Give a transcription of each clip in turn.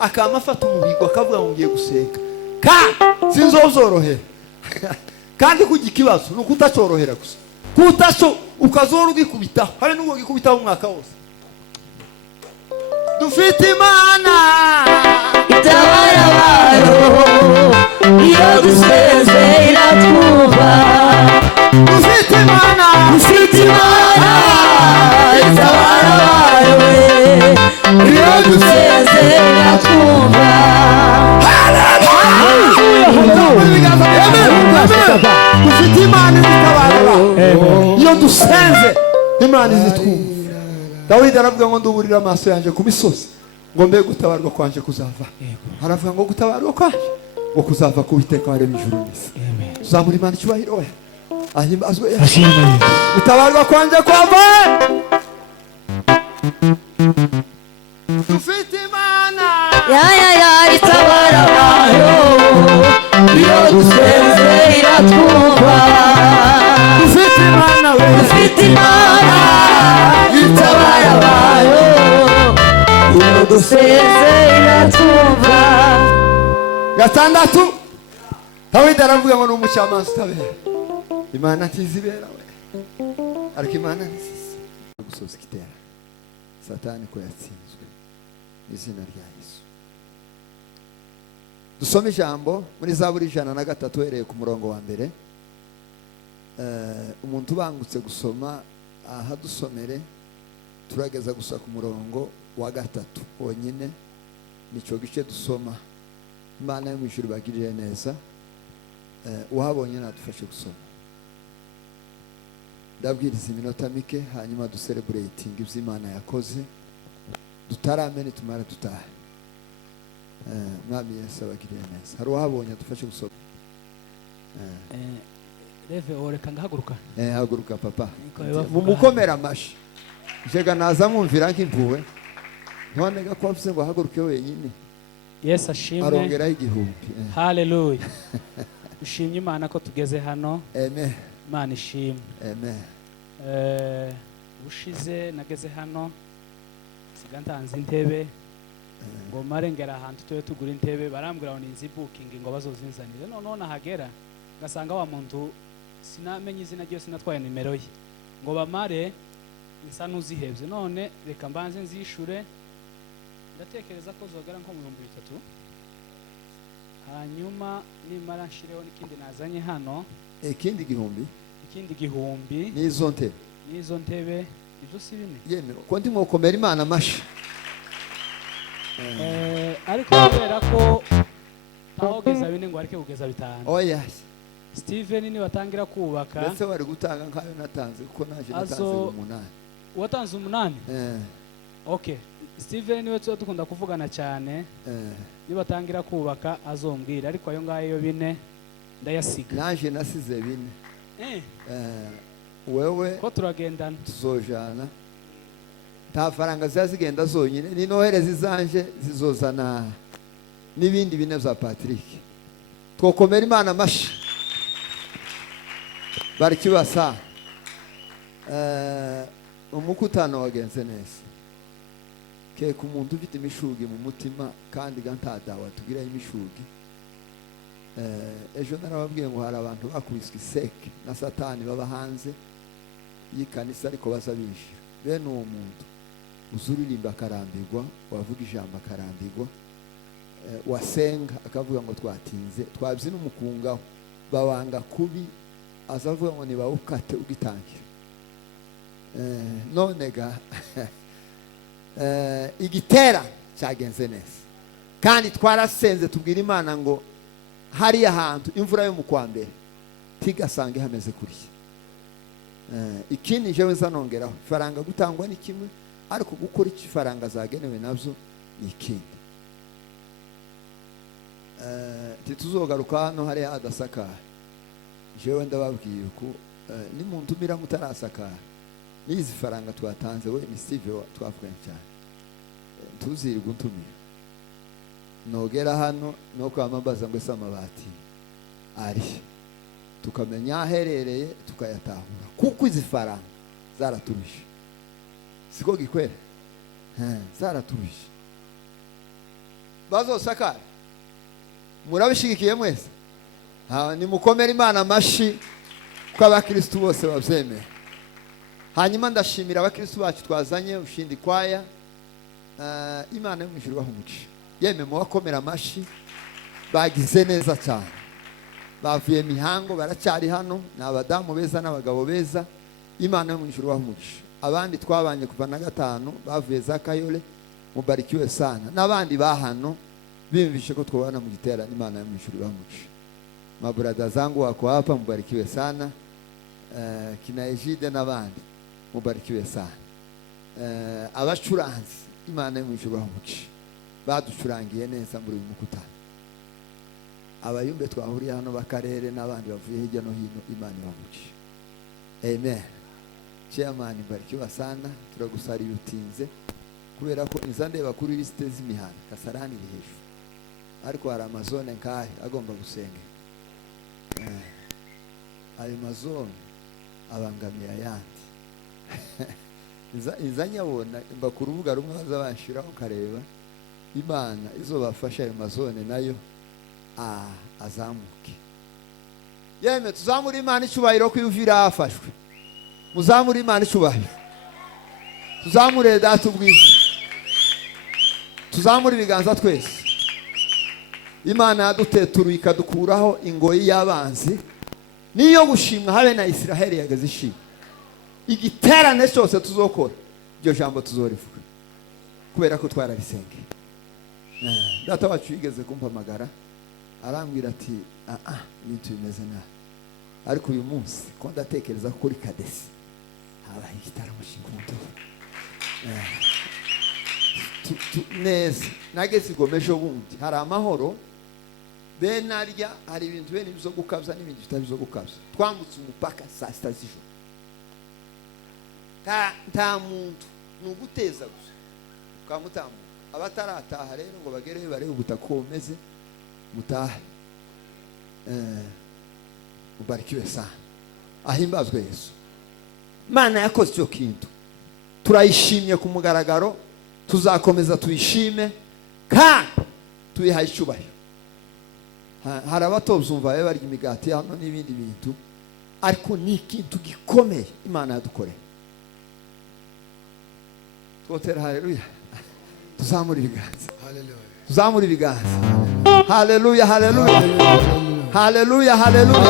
akamafata umuhigo akavuga ngo ngiye guseka sinzozorohera kandi kugira ikibazo nuko utacorohera gusa kutaco ukazora ugikubitaho hari n'ubwo gikubitaho umwaka wose dufite Imana itabara abantu iyo dusenze iratwumva dufite Imana itabara abantu iyo dusenze iratwumva dufite Imana itabara abantu iyo dusenze Imana izitwumva. Dawidi aravuga ngo nduburira amaso yanje ku misozi ngo mbe gutabarwa kwanje kuzava. Aravuga ngo gutabarwa kwanje ngo kuzava ku Uwiteka waremye ijuru n'isi. Tuzamura Imana icyubahiro we ahimbazwe gutabarwa kwanje kwava. Dufite Imana itabara abantu iyo dusenze iratwumva dufite Imana we dufite Imana itabara abantu iyo dusenze iratwumva. gatandatu Dawidi aravuga ngo n'umucamanza utabera Imana ntizibera we ariko Imana nziza gusoza igitera Satani ko yatsinzwe izina rya Yesu. Dusome ijambo muri Zaburi 103 uhereye ku murongo wa mbere. Umuntu ubangutse gusoma aha dusomere turageza gusa ku murongo wa 3 wonyine nico gice dusoma. Imana yo mu ijuru bagirire neza uhabonye nadufashe gusoma. Ndabwiriza iminota mike hanyuma ducelebrating iby'Imana yakoze dutaramene tumara dutaha. Mwami Yesu abagirire neza. Hari uhabonye dufashe gusoma. Reve oreka ngahaguruka. Haguruka papa. Mumukomera amashi. Jega naza mwumvira nk'impuwe. None gakwavuze ngo haguruke wenyine. Yesu ashimwe. Arongeraho igihumbi. Hallelujah. Ushimye Imana ko tugeze hano. Amen. Imana ishimwe. Amen. Ushize nageze hano sigantanze intebe ngo marengera ahantu tuwe tugura intebe barambwira ngo ninzi booking ngo bazozinzanire none nahagera ngasanga wa muntu sinamenye izina ryo sinatwaye nimero ye ngo bamare insa nuzihebye none reka mbanze nzishure ndatekereza ko zogera nko mu 3,000 hanyuma nimara nshireho n'ikindi nazanye hano ikindi gihumbi nizo ntebe izo si bine yeme ko ndi mwokomera Imana amashi. Ariko kubera ko tawogeza bine ngo areke kugeza bitanu. Oya Steven ni watangira kubaka ndetse bari gutanga nkayo natanze kuko naje natanze 8. Watanze 8? Okay. Steven niwe dukunda kuvugana cyane. Ni batangira kubaka azombwira ariko ayo ngayo bine ndayasiga. Naje nasize bine. Wewe ko turagendana tuzojana nta faranga zazigenda zonyine ni nohereza izanje zizozana n'ibindi bine za Patrick twokomera Imana amashi bari kibasa. Umukutano wagenze neza ke ku muntu ufite imishugi mu mutima kandi gantadawa tugira imishugi. Ejo narababwiye ngo hari abantu bakubiswe iseke na Satani baba hanze yikanisa ariko bazabishira bene uwo muntu uzuririmba akarambirwa wavuga ijambo akarambirwa wasenga akavuga ngo twatinze twabyina umukungaho bawanga kubi azavuga ngo nibawukate ugitangira. None ga igitera cyagenze neza kandi twarasenze tubwira Imana ngo hari ahantu imvura yo mu kwa mbere tigasange hameze kuriya. Ikindi jewe nzanongeraho faranga gutangwa ni kimwe ariko gukora iki faranga zagenewe nabyo ni ikindi. Tituzogaruka hano hari adasakara jewe ndababwiye ko ni muntu mira mutarasakara nizi faranga twatanze we ni Steve twavuganye cyane tuziri gutumira nogera hano no kwamambaza ngo samabati ari tukamenya aherereye tukayatahura kuko izi faranga zaraturusha siko gikwera zaraturusha bazosakara. Murabishigikiye mwese? Nimukomere Imana amashi ko abakristo bose bavyemera. Hanyuma ndashimira abakristo bacu twazanye ushindi kwaya. Imana yo mwijuru bahumugisha. Yeme mubakomera amashi bagize neza cyane. Bavuye mihango baracyari hano, n'abadamu beza n'abagabo beza. Imana yo mwijuru bahumugisha. Abandi twabanye kuva na 5 bavuye za Kayole, mubarikiwe sana. N'abandi bahano bimvishe ko twabana mu gitera. Imana yo mwijuru bahumugisha. Mabrada zangu wako hapa, mubarikiwe sana. Kina Ejide n'abandi mubarikiwe sana. Abacuranzi Imana yo mwijuru bahumugisha. Baducurangiye neza muri uyu mukutano. Abayumbe twahuriye hano bakarere n'abandi bavuye hirya no hino, Imana ibamugisha. Amen. Chairman barikiwa sana, turagusariye utinze kubera ko inzandeba kuri liste z'imihanda Kasarani iri hejuru, ariko hari amazone nkahe agomba gusenga. Ayo mazone abangamira yandi. Izanyabona imba ku rubuga rumwe bazabashiraho ukareba Imana izobafasha ayo mazone nayo azamuke. Yeme tuzamura Imana icyubahiro kwiyuvira afashwe. Muzamura Imana icyubahiro. Tuzamure data ubwiza. Tuzamura ibiganza twese. Imana yaduteturuye ikadukuraho ingoyi y'abanzi. Niyo gushimwa habe na Israeli yageze ishimwe. Igiterane cyose tuzokora iryo jambo tuzorivuga kubera ko twararisenge. Data wacu yigeze kumpamagara arambwira ati ibintu bimeze nabi, ariko uyu munsi ko ndatekereza ko kuri Kadesi habaye igitaramo cy'inkundo neza. Nageze igomeje bundi hari amahoro benarya, hari ibintu bene bizo gukabza n'ibindi bitabizo gukabza. Twambutse umupaka saa 6 z'ijoro. Nta muntu nuguteza gusa ukamutambuka. Abatarataha rero ngo bagere barebe ubutakomeze mutahe. Ubarikiwe sana, ahimbazwe Yesu. Mana yakoze cyo kintu, turayishimye ku mugaragaro, tuzakomeza tuyishime kandi tuyihaye icyubahiro. Hari abatobzumva bari imigati hano n'ibindi bintu, ariko ni ikintu gikomeye Imana yadukoreye. Twotera haleluya. Tuzamura ibiganza. Haleluya. Tuzamura ibiganza. Haleluya, haleluya. Haleluya, haleluya.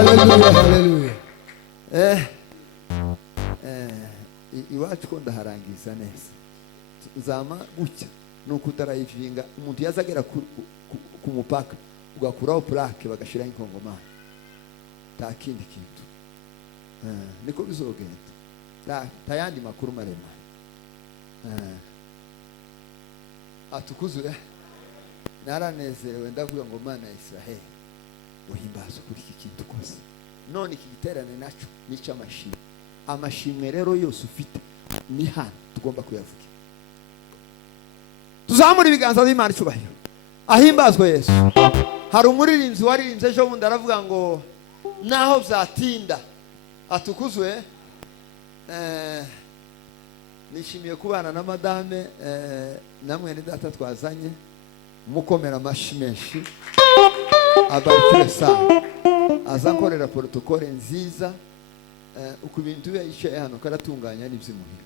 Haleluya. Iwacu ko ndaharangiza neza. Uzama gucya nuko utarayivinga umuntu yazagera ku mupaka ugakuraho plaque bagashira inkongoma. Ta kindi kintu. Niko bizogenda. Tayandi makuru marema. Atukuzwe. Naranezerewe ndavuga ngo Mana ya Israeli uhimbaza kuri iki kintu kose. None iki giterane naco nica amashimwe. Amashimwe rero yose ufite ni hano tugomba kuyavuga. Tuzamura ibiganza by'Imana icyubahiro. Ahimbazwe Yesu. Hari umuririmbyi waririmbye ejo bundi aravuga ngo naho byatinda. Atukuzwe. Nishimiye kubana na madame namwe ni data twazanye mukomera amashi menshi. Abarikiwe sana. Azakorera protokole nziza. Uko ibintu yicaye hano karatunganya n'iby'imuhira.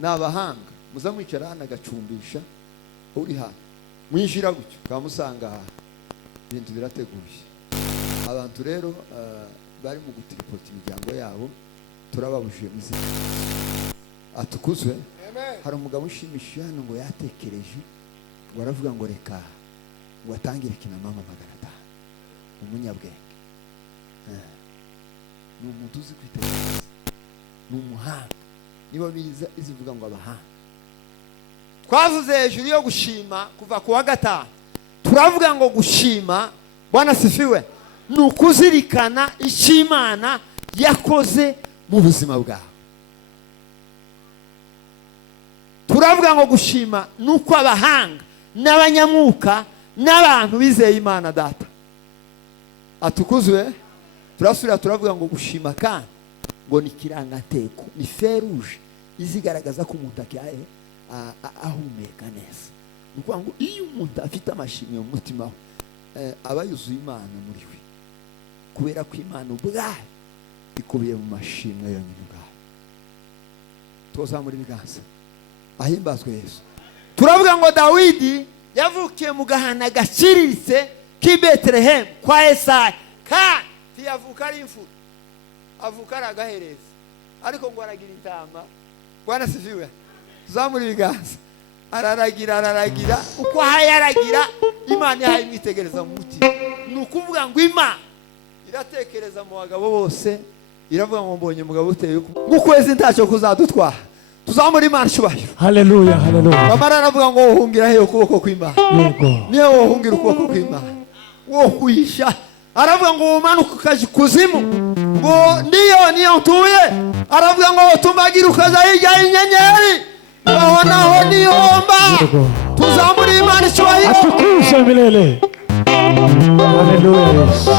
N'abahanga muzamwicara hano agacumbisha uri hano. Mwinjira gutyo kamusanga ibintu birateguye. Abantu rero bari mu gutiripota imiryango yabo turababujije muzika. Atukuzwe. Hari umugabo ushimishije hano ngo yatekereje ngo aravuga ngo reka ngo atangire kina mama 500 umunyabwenge. Ni umuntu uzi kwitegereza, ni umuhanga. Niba biza izivuga ngo abahanga. Twavuze hejuru yo gushima kuva ku wa 5. Turavuga ngo gushima Bwana sifiwe ni ukuzirikana icyo Imana yakoze mu buzima bwawe. Turavuga ngo gushima nuko abahanga n'abanyamwuka n'abantu bizeye Imana data. Atukuzwe. Turasubira turavuga ngo gushima kandi ngo ni kirangateko, ni feruje izigaragaza ko umuntu ahumeka neza. nukuvuga ngo iyo umuntu afite amashimwe mu mutima we aba yuzuye Imana muri we, kubera ko Imana ubwayo ikubiye mu mashimwe yonyine ubwayo. Tuzamura ibiganza, ahimbazwe Yesu. Turavuga ngo Dawidi yavukiye mu gahana gaciriritse k'i Betelehemu kwa Yesayi, kandi ntiyavuka ari imfura, avuka ari agahereza, ariko ngo aragira intama. Bwana sifiwe. Tuzamura ibiganza. Araragira uko hayaragira Imana yahaye imwitegereza mu mutima. Ni ukuvuga ngo Imana iratekereza mu bagabo bose, iravuga ngo mbonye umugabo uteye ukwezi ntacyo kuzadutwara. Tuzamura Imana cyubahiro. Haleluya, haleluya. Bamara aravuga ngo uhungira he ukuboko kw'Imana. Yego. Niyo uhungira ukuboko kw'Imana, wo kuhisha. Aravuga ngo umanuka ukaje kuzimu, ngo niyo ntuye. Aravuga ngo tumbagira ukaza hirya y'inyenyeri, aho naho nihomba. Tuzamura Imana cyubahiro. Atukuzwe milele. Haleluya Yesu.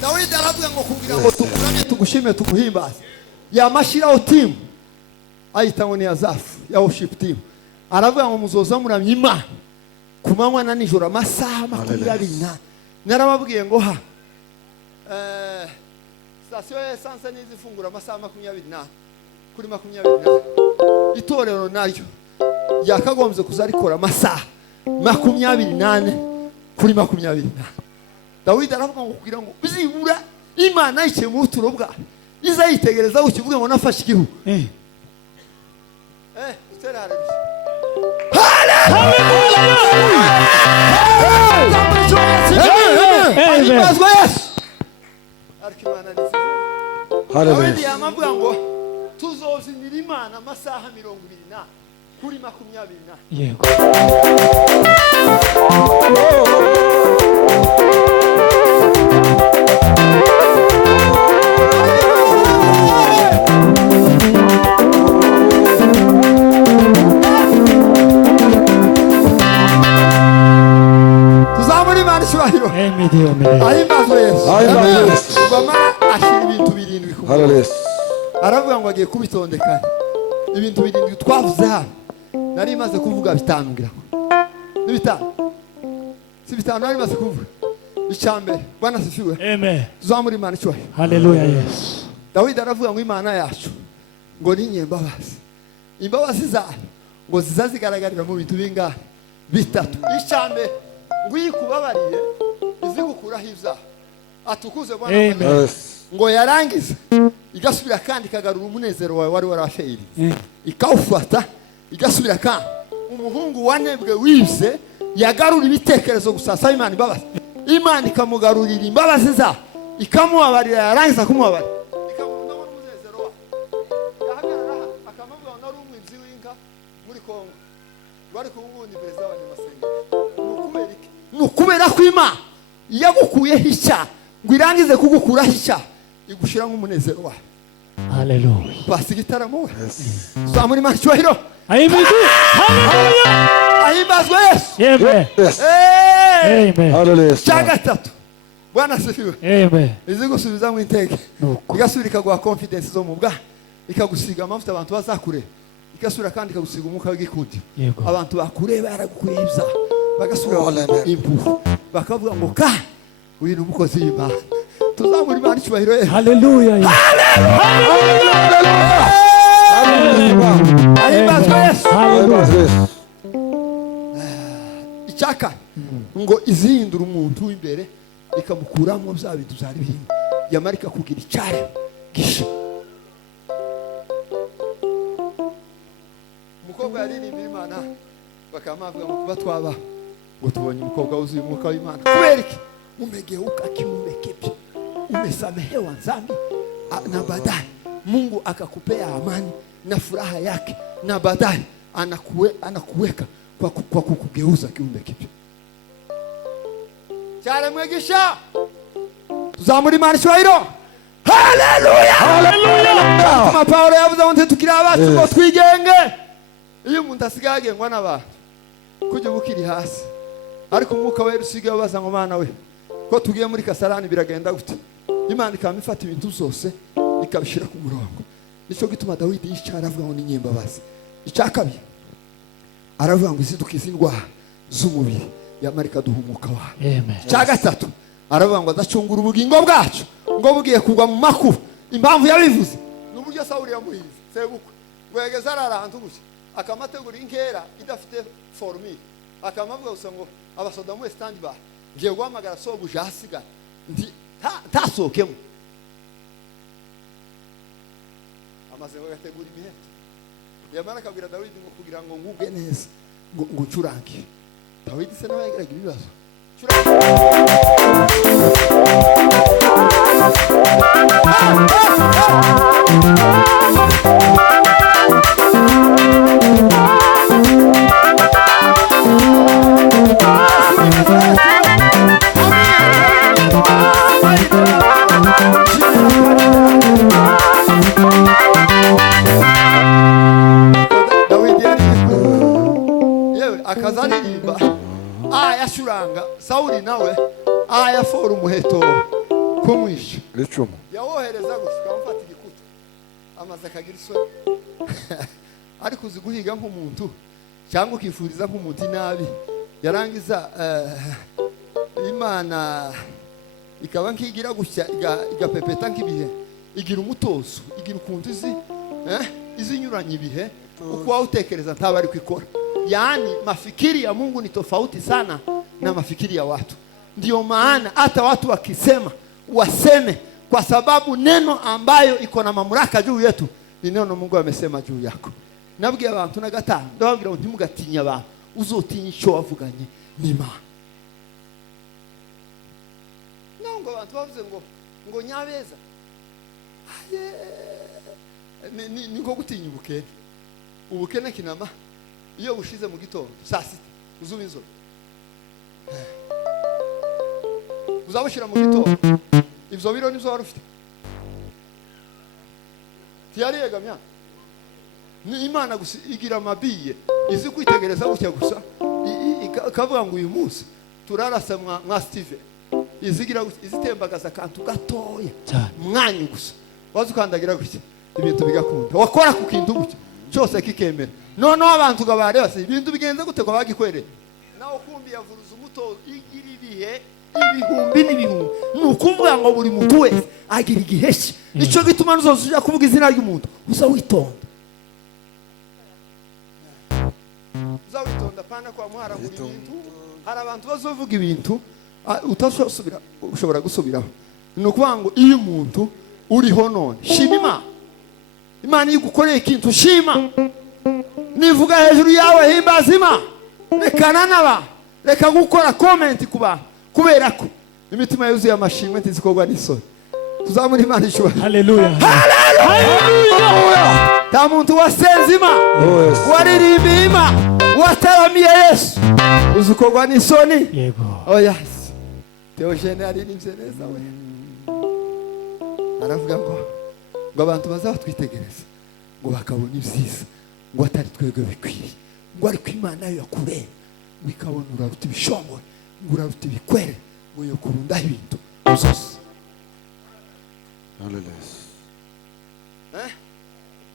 Dawidi aravuga ngo kugira ngo tukurane tugushime tuguhimbaze, yamashiraho timu ayita ngo ni Azafu ya worship team. Aravuga ngo muzoza muramya Imana ku manywa na nijoro amasaha 24. Narababwiye ngo sitasiyo ya esanse n'izifungura amasaha 24 kuri 24. Itorero naryo yakagombye kuzarikora amasaha 28 kuri 24. Dawidi aravuga ngo kugira ngo bizibura Imana yicaye mu buturo bwayo izayitegereza ukivuga ngo nafashe igihugu. Utere haleluya. Haleluya. Dawidi yamavuga ngo tuzozinira Imana amasaha 24 kuri 24. Yego. Aravuga ngo agiye kubitondekanya ibintu birindwi twavuze hano. Nari maze kuvuga bitanu ngira ni bitanu, si bitanu nari maze kuvuga. Icyambere, Bwana sifiwe. Amen. Tuzamura Imana cyubahiro. Haleluya Yesu. Dawidi aravuga ngo Imana yacu ngo ni nyembabazi, imbabazi zayo ngo zizazigaragarira mu bintu bingahe? Bitatu. Icyambere ngo yikubabariye izigukuraho ibyaha, atukuze Bwana. Amen. Ngo yarangiza igasubira kandi kagarura umunezero wawe wari warafeiri, ikawufata igasubira kandi umuhungu wanebwe wibse yagarura ibitekerezo gusasa Imana imbabazi. Imana ikamugarurira imbabazi za ikamubabarira, yarangiza kumubabarira ikamubona umunezero wawe. Yahagarara akamuvuga ngo ari umwinzi w'inka muri Kongo, bari kubundi perezida wa Nyamasenge. Nukubera ko Imana yagukuyeho icyaha ngo irangize kugukuraho icyaha igushira nk'umunezero wawe. Haleluya. Basi gitaramo. Zamuri Imana cyubahiro. Haleluya. Ahimbazwe Yesu. Amen. Amen. Haleluya. Gatatu. Bwana sifiwe. Amen. Izigusubiza mu intege. Igasubira ikaguha confidence zo mu bwa, ikagusiga amavuta abantu bazakure, igasubira kandi ikagusiga umwuka w'igikundi. Abantu bakureba yaragukuye ibyaha bagasubira impuhu bakavuga ngo ka uyu ni umukozi w'Imana. Tuzamura Imana cyubahiro. Haleluya. Haleluya. ahimbazwe Yesu. Hallelujah. Icyaka ngo izihindura umuntu w'imbere ikamukuramo bya bintu byari birimo yamarika kugira icyare gisha. Umukobwa yaririmbira Imana bakamavuga ngo kuba twaba ngo tubonye umukobwa wuzuye umwuka w'Imana. Kubera iki? Umegeuka kiumekepya, umesamehewa dhambi, na baadaye Mungu akakupea amani na furaha yake, na baadaye anakuweka kwa kukugeuza kiumbe kipya. Cyane mwegisha tuzamuri Imana icyubahiro. Haleluya, haleluya. Tuma Paulo yavuze ngo tukiri abacu ngo twigenge. Iyo umuntu asigaye agengwa n'abantu kujya bukiri hasi, ariko umwuka wera usigaye ubaza ngo Mana we ko tugiye muri Kasarani biragenda gute? Imana ikamifata ibintu zose ikabishira ku murongo. Nico gituma Dawidi yicara avuga ngo ni nyembabazi. Icyakabiri aravuga ngo izidukiza indwara z'umubiri yamarika duhumuka wa. Amen. Gatatu aravuga ngo adacungura ubugingo bwacu ngo bugiye kugwa mu makuba. Impamvu yabivuze n'uburyo Sawuli yamuhize sebukwe gwegeza ararantu gusa akamategura inkera idafite formule akamavuga gusa ngo abasoda mu stand by ngiye guhamagara sobuja hasigara ndi tasokemo amaze ngo gategura imiheto yamara akabwira Dawidi ngo kugira ngo ngubwe neza ngo ncurange. Dawidi se nawe yagiraga ibibazo akazaririmba ayashuranga. Sawuli nawe ayafora umuheto kumwisha icumu yawohereza gushika amufata igikuta amaze akagira isoni. Ariko uzi guhiga nk'umuntu cyangwa ukifuriza nk'umuntu nabi yarangiza Imana ikaba nkigira gutya igapepeta nk'ibihe igira umutozo igira ukuntu izinyuranye ibihe uko wautekereza ntaba ari kwikora. Yaani mafikiri ya Mungu ni tofauti sana na mafikiri ya watu. Ndio maana hata watu wakisema waseme, kwa sababu neno ambayo iko na mamlaka juu yetu ni neno Mungu amesema juu yako. Nabwiye abantu na gatanu ndababwira ngo ntimugatinya abantu uzotinya icyo wavuganye n'Imana. Nongo abantu bavuze ngo Nyabeza ni ngo gutinya ubukene. Ubukene kinama iyo bushize mu gitondo saa sita uzuba inzoga uzabushira mu gitondo ibyo biro nizo wari ufite tiyari yegamya. Ni Imana gusa igira amabiye izi kwitegereza gutya gusa ikavuga ngo uyu munsi turarasa mwa Steve izigira izitembagaza kantu gatoya mwanya gusa wazukandagira gutya ibintu bigakunda wakora ku kintu gutya cyose kikemera. None abantu gabare base ibintu bigenze gute ko bagikwereye nawo kumbi yavuruza umuto igira ibihe ibihumbi n'ibihumbi. Nukuvuga ngo buri muntu wese agira igiheshi. Nico gituma nuzozujya kuvuga izina ry'umuntu uza witonda. Uza witonda pana kwa muhara muri ibintu. Hari abantu bazovuga ibintu utashobora ushobora gusubiraho. Nukuvuga ngo iyo umuntu uriho none shima Imana igukoreye ikintu shima. Nivuga hejuru yawe himbaza Imana. Rekana naba reka gukora comment kuba kubera ko imitima yuzuye amashimwe ntizikorwa n'isoni. Tuzamuri Imana icyubahiro. Hallelujah. Hallelujah. Ta muntu wasenze Imana waririmbiye Imana wataramiye Yesu uzukorwa n'isoni. Yego. Oh yes. Theogene aririmbye neza we. Aravuga ngo abantu bazatwitegereza ngo bakabona ibyiza ngo atari twebwe bikwiriye ngo ariko Imana yo yakure bikabona uraruta ibishongore ngo uraruta ibikwere ngo yo kurunda ibintu zose. Hallelujah.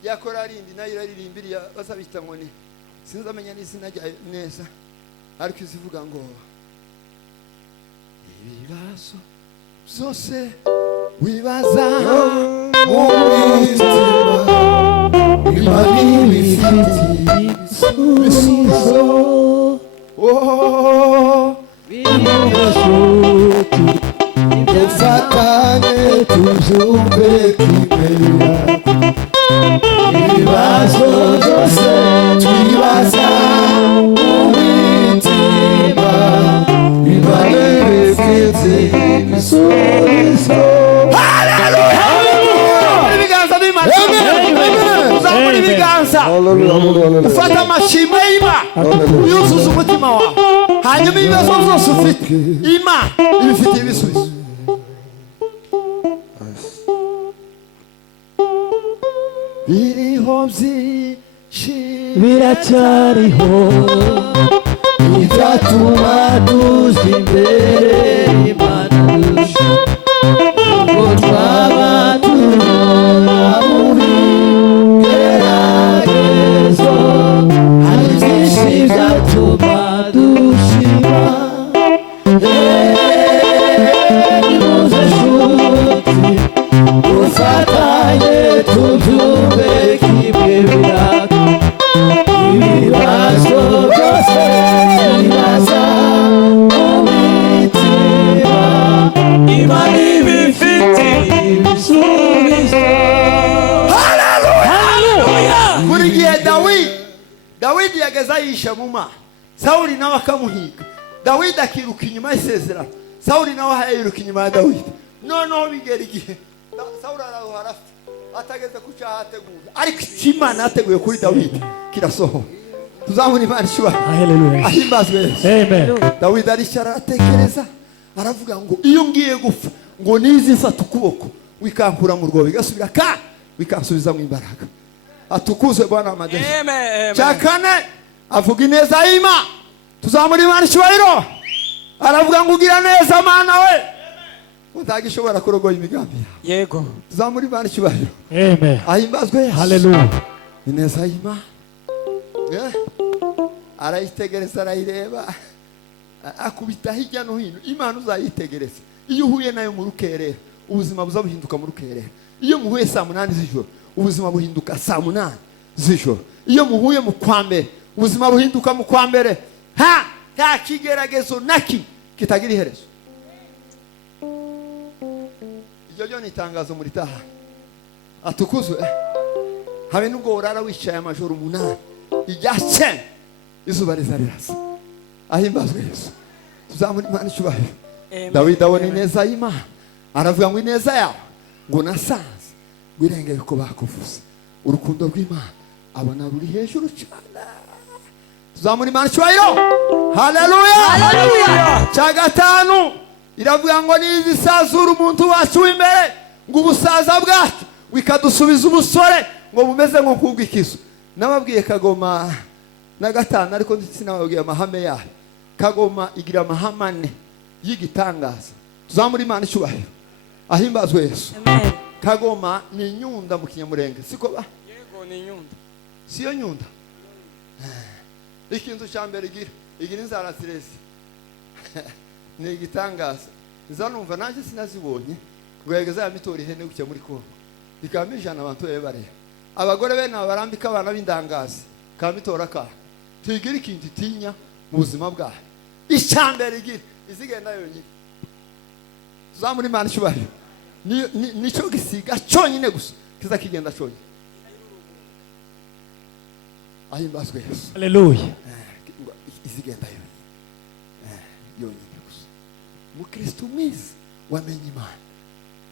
Yakora arindi nayo iraririmbira bazabita ngo ni sinzamenya n'izina rya neza ariko izivuga ngo ibibazo byose wibaza mu mitima imana ibifitiye ibisubizo. Dufatanye tubyumve kimwe, ibibazo byose twibaza mu mitima, imana ibifite ibisubizo. Haleluya! Ibiganza b'Imana, uzamura ibiganza, ufata amashimwe y'Imana, uyuzuza umutima wawe, hanyuma ibibazo byose ufite Imana ibifitiye ibisubizo. Biriho byinshi biracyariho ibyatuma tuza imbere y'Imana dusha, ubwo twaba tubona mu bigeragezo, hari byinshi byatuma dushima. Nimuze nshuti dufatanye tubyumve kimwe, biraka ibibazo byose twibaza mu mitima, imana ibifite ibisubizo. Haleluya! Buri gihe Dawidi yageza yisha mu mana, Sawuli nawe akamuhiga, Dawidi akiruka inyuma y'isezerano, Sawuli nawe yiruka inyuma ya Dawidi. Noneho bigera igihe Sawuli arahara atageze ku cyaha ateguye, ariko Imana yateguye kuri Dawidi kirasohora. Tuzamura Imana ishubahiro. Haleluya! Ahimbazwe Yesu. Amen. Dawidi aricara aratekereza, aravuga ngo iyo ngiye gupfa, ngo nizi mfata ukuboko wikankura mu rwobo igasubira ka wikansubiza mu imbaraga. Atukuzwe Bwana w'amajeshi. Amen. Cyakane avuga ineza y'Imana. Tuzamura Imana ishubahiro. Aravuga ngo ugira neza Mana we, utagishobora kurogoya imigambi yawe. Yego. Tuzamura Imana ishubahiro. Amen. Ahimbazwe Yesu. Haleluya. Ineza y'Imana. Arayitegereza, arayireba, akubita hirya no hino. Imana uzayitegereza. Iyo uhuye nayo mu rukerera, ubuzima buza buhinduka mu rukerera. Iyo muhuye saa 8 z'ijoro, ubuzima buhinduka saa 8 z'ijoro. Iyo muhuye mu kwambere, ubuzima buhinduka mu kwambere. Nta kigeragezo naki kitagira iherezo. Iryo ryo ni itangazo muri taha. Atukuzwe. Habe nubwo urara wicaye amajoro 8, iryacye izuba rizarasa. Ahimbazwe Yesu. Tuzamura Imana ishubahiro. Dawidi abona ineza y'Imana, aravuga ngo ineza yawe ngo nasanze wirengeye ko bakuvuze. Urukundo rw'Imana abona ruri hejuru cyane. Tuzamura Imana ishubahiro. Haleluya! Haleluya! Cya gatanu iravuga ngo nizisazura umuntu wacu w'imbere, ngo ubusaza bwacu wikadusubiza ubusore, ngo bumeze nko kubwikizo. Nababwiye Kagoma na gatanu, ariko sinababwiye amahame yayo. Kagoma igira amahamane y'igitangaza. Tuzamura Imana ishubahiro. Ahimbazwe Yesu. Amen. Kagoma ni nyunda mu Kinyamurenge, siko ba? Yego ni nyunda. Siyo nyunda. Ikintu cyambere igira inzara siresi. Ni igitangaza. Nzanumva naje sinazibonye, ngo yageza ya mitori hene gucya muri Kongo. Ikamijana abantu bare. Abagore be nabarambika abana b'indangazi. Kamitora ka. Tigira ikintu tinya mu buzima bwawe. Icyambere igira izigenda yonyine. Tuzamura Imana ishubahiro. Nico gisiga cyonyine gusa kiza kigenda cyonyine. Ahimbazwe Yesu. Haleluya. Izigenda yonyine gusa. Mukristo mwiza wamenye Imana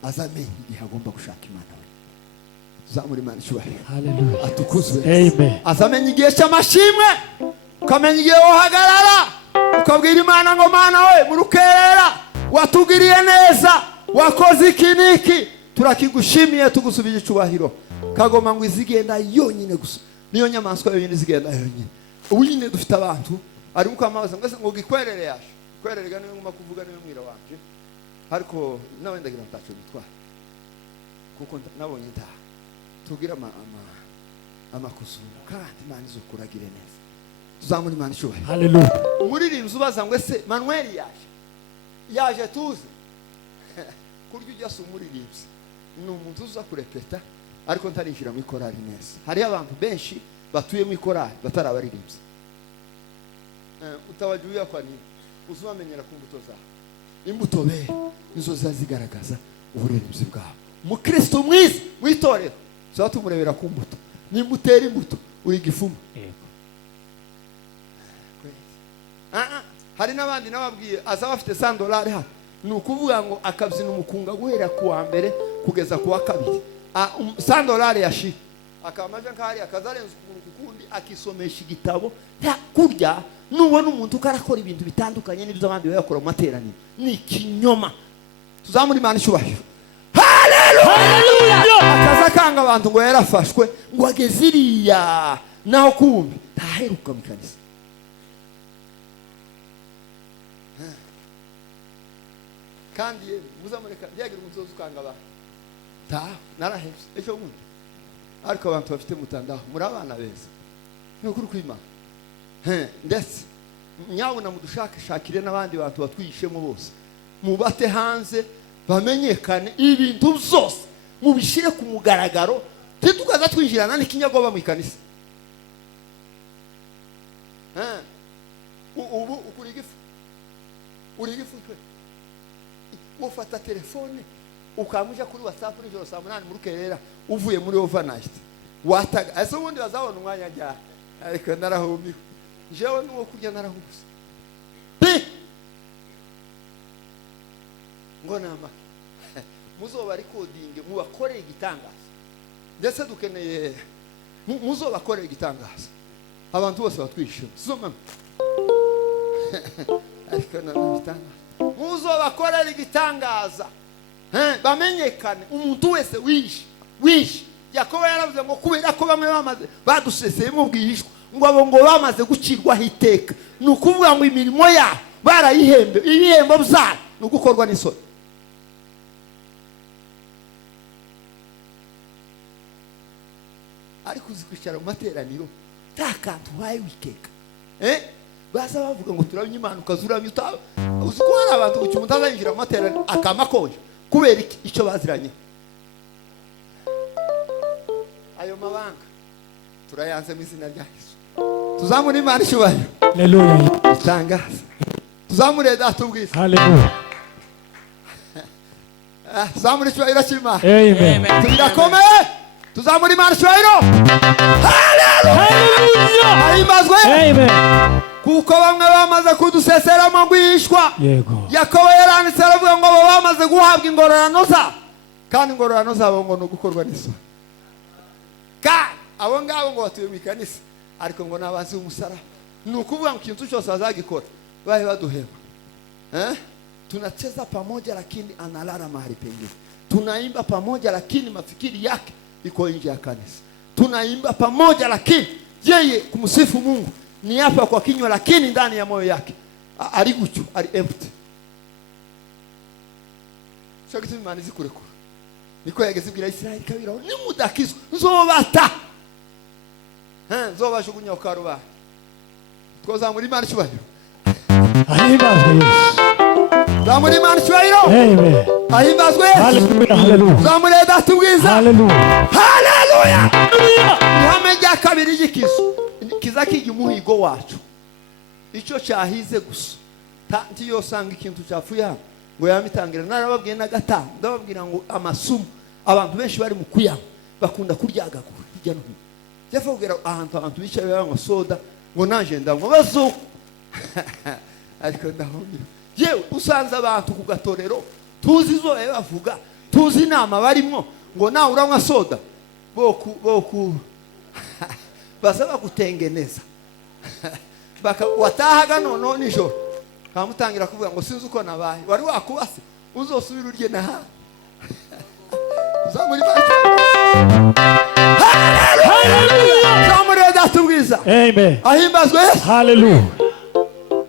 azamenye igihe agomba gushaka Imana we. Tuzamura Imana ishubahiro. Haleluya. Atukuzwe. Amen. Azamenye igihe cy'amashimwe, ukamenya igihe wohagarara, ukabwira Imana ngo Mana we mu rukerera watugiriye neza, wakoze iki niki, turakigushimiye tugusubije icubahiro. Kagoma ngo izigenda yonyine gusa, niyo nyamaswa yonyine izigenda yonyine. Ubu nyine dufite abantu ari muko amabaza ngo gikwerere yaje, kwererega niyo nguma kuvuga niyo mwira wanje, ariko nawe ndagira ntacho bitwara kuko nabonye nta tugira amakusuru kandi Imana izokuragire neza. Tuzamura Imana ishubahiro. Haleluya. Umuririmbyi ubaza ngo ese Manuel yaje tuzi kurya ujya se umuririmbyi ni umuntu uza kurepeta ariko ntarinjira mu ikorari neza. Hari abantu benshi batuye mu ikorari batarabaririmbye. Utawajuya kwa nini? Uzamenyera ku mbuto zawe. Imbuto be nizo zazigaragaza uburirimbyi bwawe. Umukristo mwiza mu itorero tuba tumurebera ku mbuto. Nimutera imbuto uri gifumu. Hari n'abandi nababwiye aza bafite $100 hano. Ni ukuvuga ngo akabyina umukunga guhera ku wa mbere kugeza ku wa kabiri. $100 yashi akamaje nkari akazarenza ukuntu kundi akisomesha igitabo kurya. Nubona umuntu ukarakora ibintu bitandukanye n'ibyo abandi bakora mu materaniro ni kinyoma. Tuzamuri Imana icyubahiro. Haleluya. Akaza kanga abantu ngo yarafashwe ngo ageziriya naho kumbi ntaheruka mu kanisa. Kandi muzamureka byagira umuzozo ukanga abantu. Narahebye ejo bundi. Ariko abantu bafite mutandaho muri abana beza. Ni ukuri kw'Imana. Ndetse nyabona mudushakire n'abandi bantu batwishemo bose. Mubate hanze bamenyekane ibintu byose mubishire ku mugaragaro tukaza twinjirana n'ikinyagoba mu ikanisa. Ubu ukuri gifu. Uri gifu. Ufata telefone ukamuja kuri WhatsApp n'ijoro saa 8 mu rukerera uvuye muri overnight. Wataga ese ubundi bazabona umwanya njya. Ariko narahumiwe. Jewe nuwo kurya narahuze. Ngo nama muzoba recording mubakoreye igitangaza. Ndetse dukeneye muzoba koreye igitangaza. Abantu bose batwishima. Soma. Ariko nama igitangaza. Muzoba koreye igitangaza. Bamenyekane umuntu wese wish. Yakobo yaravuze ngo kubera ko bamwe bamaze baduseseye mu bwihishwa ngo abo ngo bamaze gucirwaho iteka. Ni ukuvuga ngo imirimo ya barayihembe ibihembo byayo no gukorwa n'isoni. Ariko uzikwicara mu materaniro takantu waye wikeka. Baza bavuga ngo turabye Imana ukazuramye utaba. Uziko hari abantu gucyo mutazayinjira mu materaniro akamakonje kubera icyo baziranye. Ayo mabanga turayanze mu izina rya Yesu. Tuzamure Imana icyubahiro. Haleluya. Itangaza. Tuzamure Data ubwiza. Haleluya. Tuzamure icyubahiro cy'Imana. Amen. Turakomeye. Tuzamure Imana icyubahiro. Haleluya. Ahimbazwe. Amen. Kuko bamwe bamaze kudusesera mu gwishwa. Yego. Yakobo yaranditse aravuga ngo abo bamaze guhabwa ingororano zabo. Kandi ingororano zabo ngo no gukorwa n'isoni. Abo ngabo ngo batuye mu ikanisa ariko ngo nabazi umusara. Ni ukuvuga ngo ikintu cyose bazagikora bahe baduhema. Tunacheza pamoja lakini analala mahali pengine. Tunaimba pamoja lakini mafikiri yake iko nje ya kanisa. Tunaimba pamoja lakini yeye kumsifu Mungu ni hapa kwa kinywa lakini ndani ya moyo yake ari gucyo ari empty. Sio kitu Imana izikurekura. Niko yageze bwira Israeli kabira ni mudakizo nzobata. Nzobajugunya ukaruba. Twoza muri Imana cyubahiro. Ahimbazwe Yesu. Zamuri Imana cyubahiro. Amen. Ahimbazwe. Haleluya. Haleluya. Zamuri Data ubwiza. Haleluya. Haleluya. Ihame rya kabiri y'ikizo kizakijya umuhigo wacu. Icyo cyahize gusa. Tanti yosanga ikintu cyafuye ngo yamitangira narababwiye na gatanu ndababwira ngo amasumu abantu benshi bari mu kuyama bakunda kuryagagura hirya no hino. Yavugira abantu bicaye banywa soda ngo nanje ndanywa bazuko. Ariko ndahomye. Yewe usanze abantu ku gatorero tuzi zo bavuga tuzi inama barimo ngo nawe uranywa soda boku basaba gutengeneza. Watahaga nono nijoro kamutangira kuvuga ngo sinzi uko nabaye wari wakubase uzosubira urye naha. Zamuri bacu. Haleluya. Zamuri Data ubwiza. Amen. Ahimbazwe. Haleluya.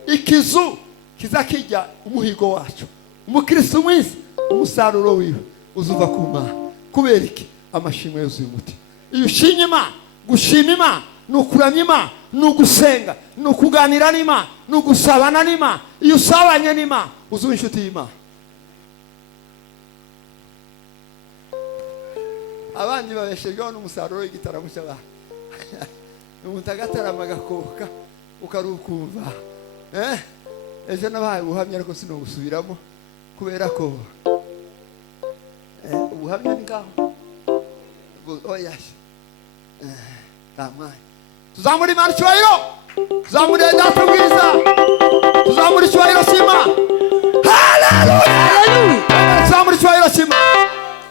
Ikizu kizakijya umuhigo wacu. Umukristo mwiza umusaruro wiwe uzuva ku Mana. Kubera iki? Amashimwe yuzuye umuti. Iyo ushimye Imana, gushima Imana nukuramya Imana, nugusenga, nukuganira n'Imana, nugusabana n'Imana. Iyo usabanye n'Imana uzuba inshuti y'Imana. abandi babeshejweho n'umusaruro w'igitaramo cy'abantu umuntu agatarama agakoka ukarukumva ejo nabahaye ubuhamya ariko sinogusubiramo kubera ko ubuhamya ni ngaho oya tamai tuzamura Imana icyubahiro tuzamura data mwiza tuzamura icyubahiro cy'Imana haleluya tuzamura icyubahiro cy'Imana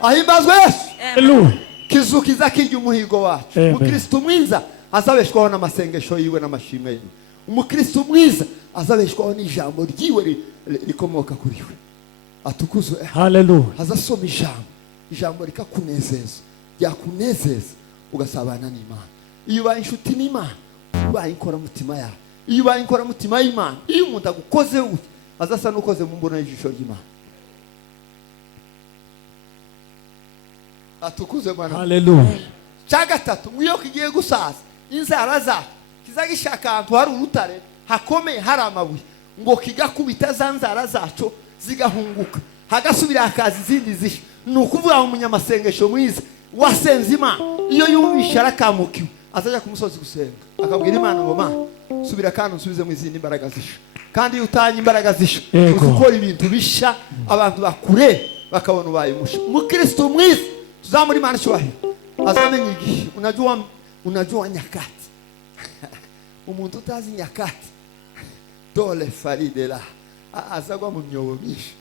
ahimbazwe Yesu Hallelujah. kizukiza kirya umuhigo wacu umukristo mwiza azabeshwaho n'amasengesho yiwe n'amashimwe yiwe umukristo mwiza azabeshwaho n'ijambo ryiwe rikomoka kuri we atukuzwe Hallelujah. azasoma ijambo rikakunezeza ryakunezeza ugasabana n'Imana iyo ubaye inshuti n'Imana ubaye inkora mutima yawe iyo ubaye inkora mutima y'Imana iyo umuntu agukoze azasa n'ukoze mu mbono y'ijisho ry'Imana atukuzwe Bwana Hallelujah. cya gatatu iyo kigiye gusaza inzara zacu kizagishaka ahantu hari urutare hakomeye hari amabuye ngo kigakubita za nzara zacu zigahunguka hagasubira hakaza izindi zisha ni ukuvuga ngo umunyamasengesho mwiza wasenze Imana iyo yumvisha arakamukiwe azajya ku musozi gusenga akabwira Imana ngo Mana subira kandi unsubize mu izindi mbaraga zisha kandi iyo utanye imbaraga zisha ukora ibintu bisha abantu bakure bakabona ubaye umusha umukristo mwiza tuzamura Imana icyubahiro azamenye igihe unajua nyakati umuntu utazi nyakati dole faridela azagwa mu myobo myinshi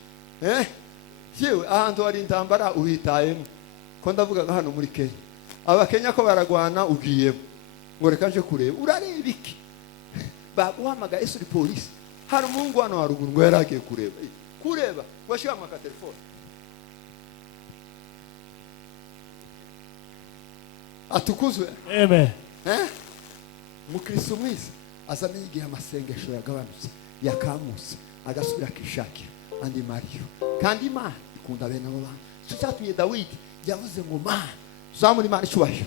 yewe ahantu hari intambara uhitayemo ko ndavuga hano muri Kenya abakenya ko baragwana ugiyemo ngo reka nje kureba urareba iki baguhamagaye Yesu uri polisi hari umuhungu hano haruguru ngo yaragiye kureba washyira mu telefone atukuzwe Amen. umukristo mwiza azamenye igihe amasengesho yagabanutse yakamutse agasubira akishakira andi mariyo kandi Imana ikunda bene abo bantu cyo cyatumye Dawidi yavuze ngo Mana tuzamura Imana icyubahiro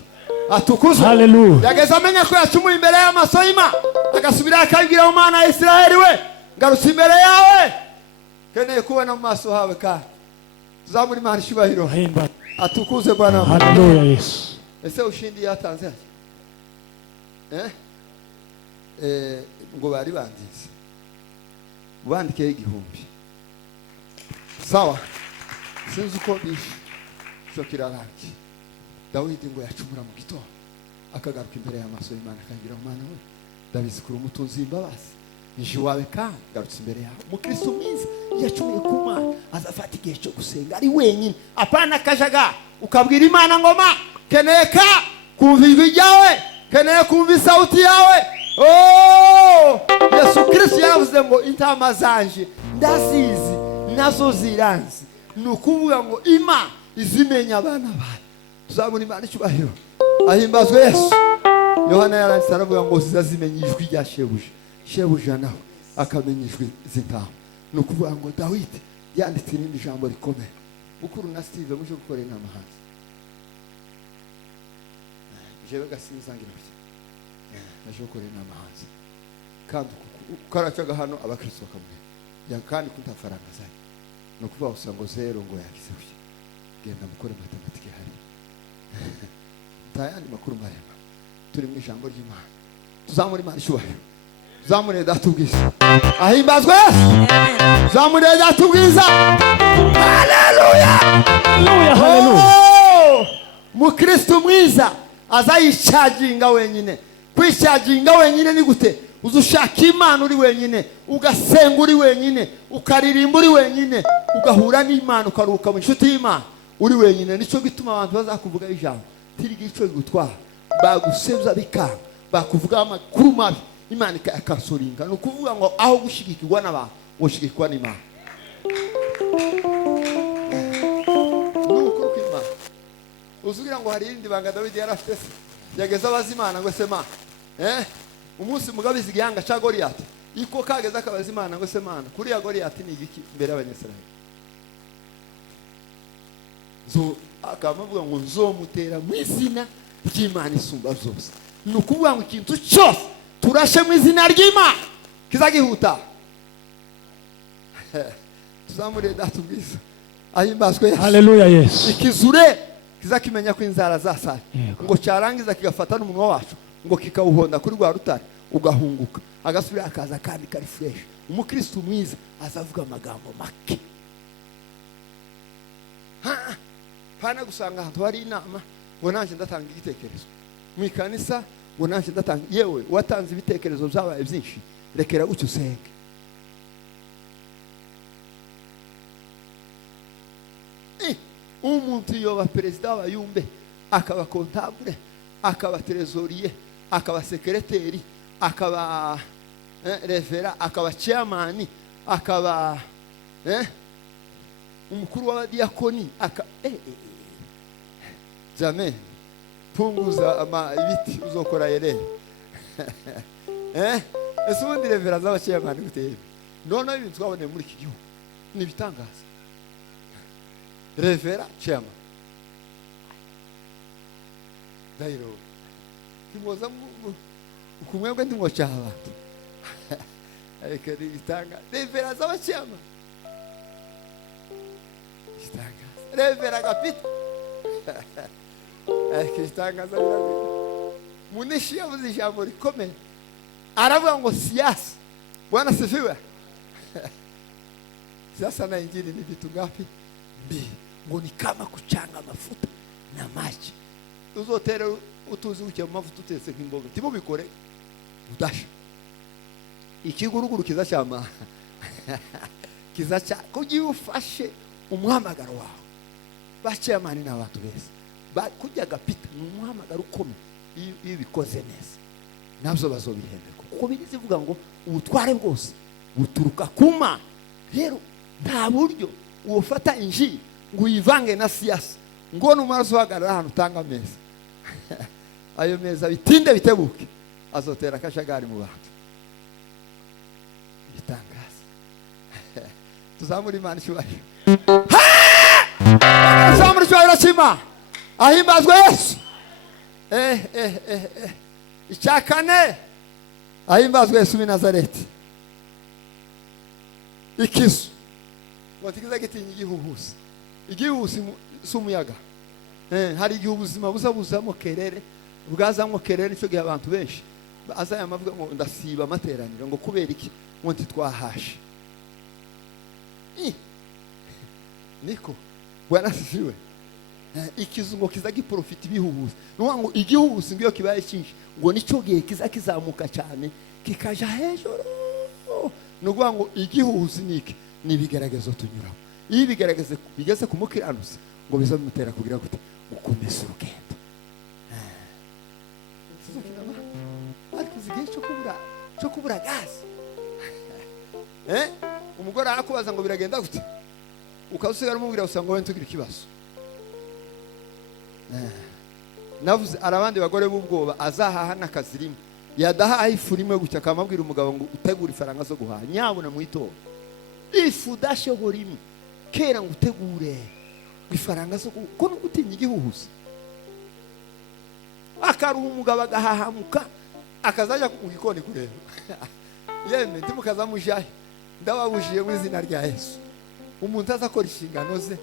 atukuzwe Hallelujah. yageze amenya ko yacumuye imbere y'amaso y'Imana agasubira akabwira mu Mana ya Isiraheli we ngarutse imbere yawe keneye kubona mu maso hawe kandi tuzamura Imana icyubahiro atukuzwe Bwana Hallelujah. Yes. ese ushindi yatanze ngo bari banditse bandike 1000 sawa sinzi uko bishe cyo kirarangi Dawidi ngo yacumura mu gitondo akagaruka imbere y'amaso y'Imana akangira Mana we ndabizi kuri umutunzi w'imbabazi nije wawe kandi garutse imbere yawe umukristo mwiza yacumuye ku Mana azafata igihe cyo gusenga ari wenyine apana kajaga ukabwira Imana ngo Ma keneye kumva ijwi ryawe keneye kumva sauti yawe Yesu Kristo yavuze ngo intama zanje ndazizi nazo ziranzi ni ukuvuga ngo Imana izimenya abana bayo tuzamura Imana icyubahiro ahimbazwe Yesu Yohana yaranditse aravuga ngo zizazimenya ijwi rya shebuja nawe akamenya ijwi z'intama ni ukuvuga ngo Dawidi yanditse irindi jambo rikomeye Bukuru na Steve muje gukora inama hanze jewe gasinzangira naje gukora inama hanze kandi ukaracaga hano abakristo bakamwe kandi kuntafaranga zayo no kuvuga usanga zero ngo yagize uye genda mukore matematike hari tayandi makuru marema turi mu ijambo ry'Imana tuzamura Imana icyubahiro tuzamure datubwiza ahimbazwe tuzamure datubwiza haleluya Hallelujah. Hallelujah. mukristo mwiza azayicaginga wenyine kwicaginga wenyine ni gute uzushaka Imana uri wenyine ugasenga uri wenyine ukaririmba uri wenyine ugahura n'Imana ukaruka mu inshuti y'Imana uri wenyine nico gituma abantu bazakuvuga ijambo tirigi ico gutwara bagusebya bikanga bakuvuga amakuru mabi Imana ikasoringa no kuvuga ngo aho gushigikirwa n'abantu woshigikirwa n'Imana nuko kw'Imana uzugira ngo hari irindi banga Dawidi yarafite yageze abazimana ngo sema umunsi mugabizi igihanga ca Goliath iko kageze akabazimana ngo semana kuri ya Goliath ni igiki mbere y'abanyesirayeli zo akamuvuga ngo nzomutera mu izina ry'Imana isumba zose ni ukuvuga ngo ikintu cyose turashe mu izina ry'Imana kizagihuta tuzamure datubwiza ahimbazwe Hallelujah. Yes. ikizure kizakimenya ko inzara zasaye Yego. ngo cyarangiza kigafata n'umunwa wacu ngo kikawuhonda kuri rwa rutare ugahunguka agasubira akaza kandi kari fresh. Umukristo mwiza azavuga amagambo make. Pana gusanga ahantu hari inama ngo nanje ndatanga igitekerezo mu ikanisa ngo nanje ndatanga. Yewe watanze ibitekerezo byabaye byinshi, rekera gucyo usenge. Umuntu yoba perezida w'abayumbe, akaba comptable, akaba trésorier, akaba secrétaire, akaba revera, akaba chairman, akaba umukuru w'abadiakoni, jamais punguza ibiti uzokora yerere. Ese ubundi revera z'aba chairman guteye none ibintu twaboneye muri iki gihugu ni bitangaza. Revera chairman dairo kimoza kumwebwe ndimo cyaba ariko bitanga revera z'aba chairman bitanga revera kapita ariko bitanga munishi yavuze ijambo rikomeye aravuga ngo siasa. Bwana sifiwe. Sasa na injili ni vitu ngapi? Mbili. Ngo ni kama kuchanga mafuta na maji. Uzotere utuzi uke mafuta utese nk'imboga tibo bikore udasha. Ikiguruguru kizacama kizaca kugiye ufashe umuhamagaro wawe. Bacyamani n'abantu bese kujya gapita umuhamagaro ukomeye iyo bikoze neza nabyo bazobihemberwa kuko birizivuga ngo ubutware bwose buturuka kuma. Rero nta buryo ufata injili ngo uyivange na siasa ngo numara uhagarara ahantu utanga meza. Ayo meza bitinde bitebuke azotera akajagari mu bantu. Bitangaza. Tuzamura Imana cyubahiro. Tuzamura cyubahiro cy'Imana. Ahimbazwe Yesu. Icyakane ahimbazwe Yesu w'i Nazareti. Ikizu ngo tikiza gitinya igihuhusi. Igihuhusi sumuyaga. Hari igihe ubuzima buzamo kerere bwazamo kerere cyo gihe abantu benshi azaya amavuga ngo ndasiba amateraniro ngo kubera iki ngo ntitwahashe. Niko Bwana sifiwe. Ikizu ngo kiza giprofita ibihuhusi. Ngo igihuhusi ngiyo kibaye cyinshi ngo nico gihe kiza kizamuka cyane kikaja hejuru. Nuguha ngo igihuhusi niki nibigaragazo tunyuramo. Iyo bigaragaze bigeze ku mukiranusi ngo bizamutera kugira gute ukomeza urugendo. Ariko igihe cyo kubura gazi. Umugore arakubaza ngo biragenda gute ukazusigara umubwira usanga wowe ntugira ikibazo. Navuze arabandi bagore b'ubwoba azahaha n'akazirimo yadahaha ifu rimwe gutya akamabwira umugabo ngo utegura ifaranga zo guhaha nyabona mu itora ifu dashobora imwe kera ngo utegure ifaranga zo ko no gutinya igihuhusi. Akaruha umugabo agahahamuka akazajya mu gikoni kureba. Yeme ndimukazamujahe ndababujije mu izina rya Yesu. Umuntu azakora inshingano ze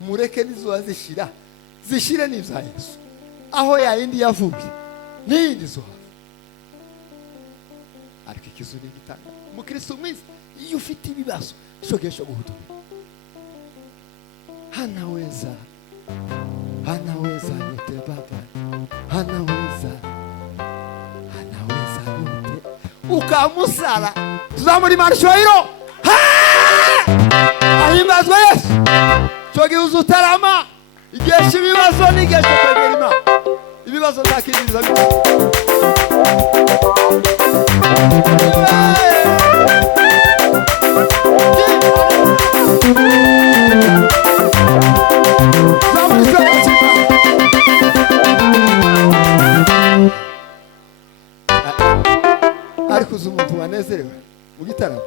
mureke nizuba zishire n'ibya Yesu. Aho yayindi yavuye n'iyindi zuba. Ariko ikizu ni gitanga umukristo mwiza iyo ufite ibibazo shogesha guhudura. Anaweza yote baba. Anaweza yote. Ukamusara tuzamuri marshwairo. Ahimbazwe Yesu. Shogi uzutarama. Igesha ibibazo n'igesha kwegera Imana. Ibibazo ntakiriza byo. Ariko umuntu wanezerewe mu gitaramo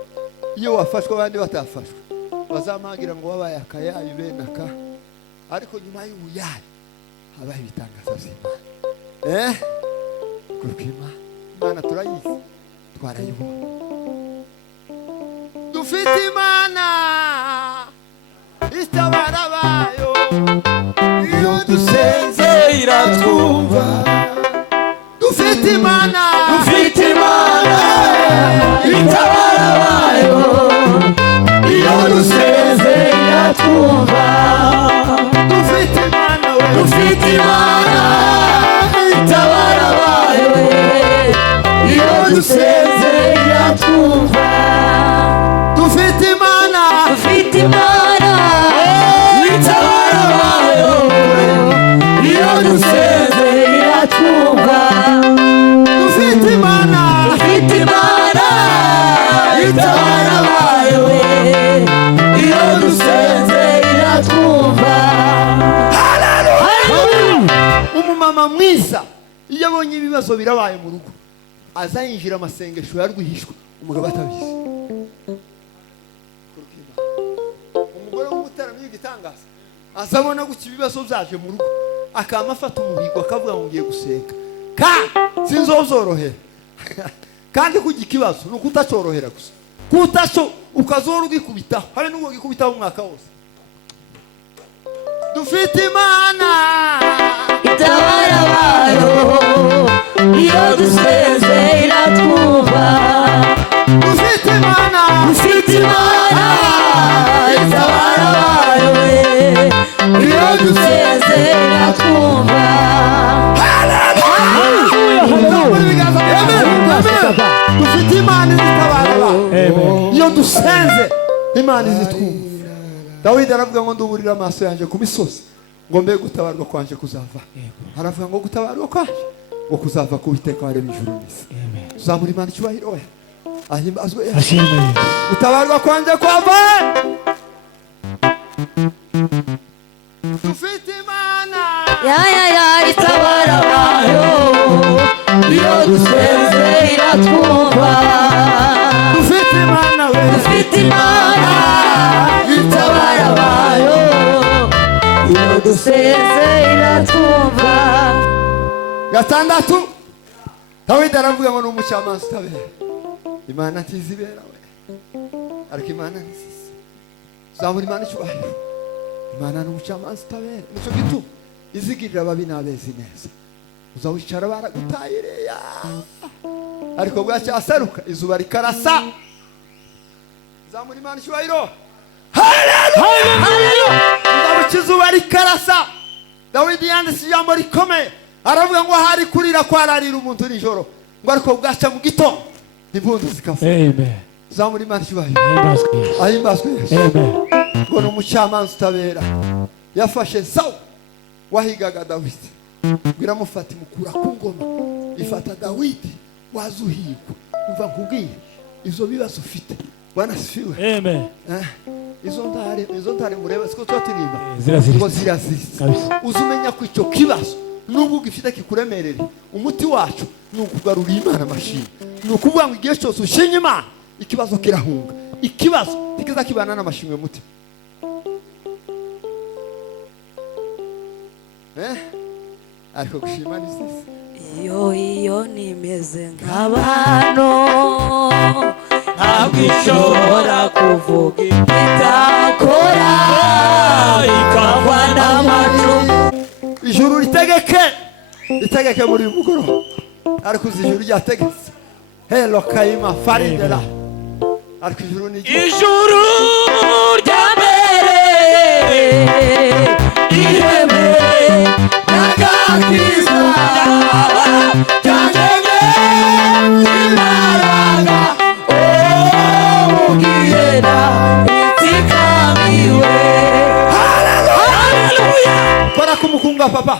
iyo wafashwe abandi batafashwe bazamagira ngo wabaye akayayu benaka. Ariko nyuma y'ubuyari habaye ibitangaza by'Imana. Kuko Imana turayizi twarayibona. Dufite Imana itabara bayo iyo dusenze iratwumva dufite imana itabara abayo iyo dusenze iratwumva dufite imana itabara abayo iyo dusenze iratwumva dufite imana itabara abayo iyo dusenze iratwumva dufite imana itabara abayo iyo dusenze iratwumva. Umumama mwiza iyo abonye ibibazo birabaye mu rugo aza yinjira amasengesho ya rwihishwa umugabo atabizi. Umugore w'umutaramyi w'igitangaza azabona guca ibibazo byaje mu rugo akama afata umuhigo akavuga ngo ngiye gusenga sinzozorohera kandi kujya ikibazo ni uko utacorohera gusa kutaco ukazora ugikubitaho hari n'ubwo gikubitaho umwaka wose. Dufite imana itabara abayo iyo dusenze iratwumva dufite imana itabara abayo iyo dusenze iratwumva. dufite imana izitabara abayo iyo dusenze imana izitwumva. Dawidi aravuga ngo nduburira amaso yanjye ku misozi ngo mbe gutabarwa kwanje kuzava. Aravuga ngo gutabarwa kwanje ngo kuzava ku Uwiteka waremye ijuru n'isi. Tuzamura Imana icyubahiro we ahimbazwe gutabarwa kwanje kwava. Dufite imana itabara abayo iyo dusenze iratwumva dufite imana itabara abayo iyo dusenze iratwumva. Gatandatu Dawidi aravuga ngo ni umucamanza utabera. Imana ntizibera we ariko Imana nziza. Tuzamura Imana icyubahiro. Imana ni umucamanza utabera nicyo gituma izigirira ababi n'abeza neza. Uzawicara baragutayireya ariko bwacyaseruka izuba rikarasa. Tuzamura Imana icyubahiro. Haleluya! Izuba rikarasa. Dawidi yanditse ijambo rikomeye aravuga ngo hari kurira kwararira umuntu nijoro ngo ariko bwaca mu gitondo impundu zikavuga. Amen. Tuzamura Imana icyubahiro. Ahimbazwe Yesu. Amen. Ngo ni umucamanza utabera yafashe Sawuli wahigaga Dawidi ngo iramufata imukura ku ngoma ifata Dawidi wazuhigwa. Umva nkubwiye izo bibazo ufite Bwana sifiwe. Amen. Izo ntare mureba siko twaturirimba ngo zirazisa Kabisa. uzumenya ko icyo kibazo nubwo gifite kikuremerere umuti wacu ni ukugarura Imana amashimwe. Ni ukuvuga ngo igihe cyose ushinye Imana ikibazo kirahunga. Ikibazo tikiza kibana n'amashimwe mutima. Ariko gushima ni sisi iyo nimeze nk'abantu ntabwo ishobora kuvuga itakora ikangwa n'amacumu. ijuru ritegeke muri uyu mugoroba ariko uzi ijuru ryategetse helo kayima faridera ariko ijuru ni ijuru ryabereye iheme n'agakiza cyangwa imbaraga ubwira itsikamiwe. Haleluya! kora kumukunga papa.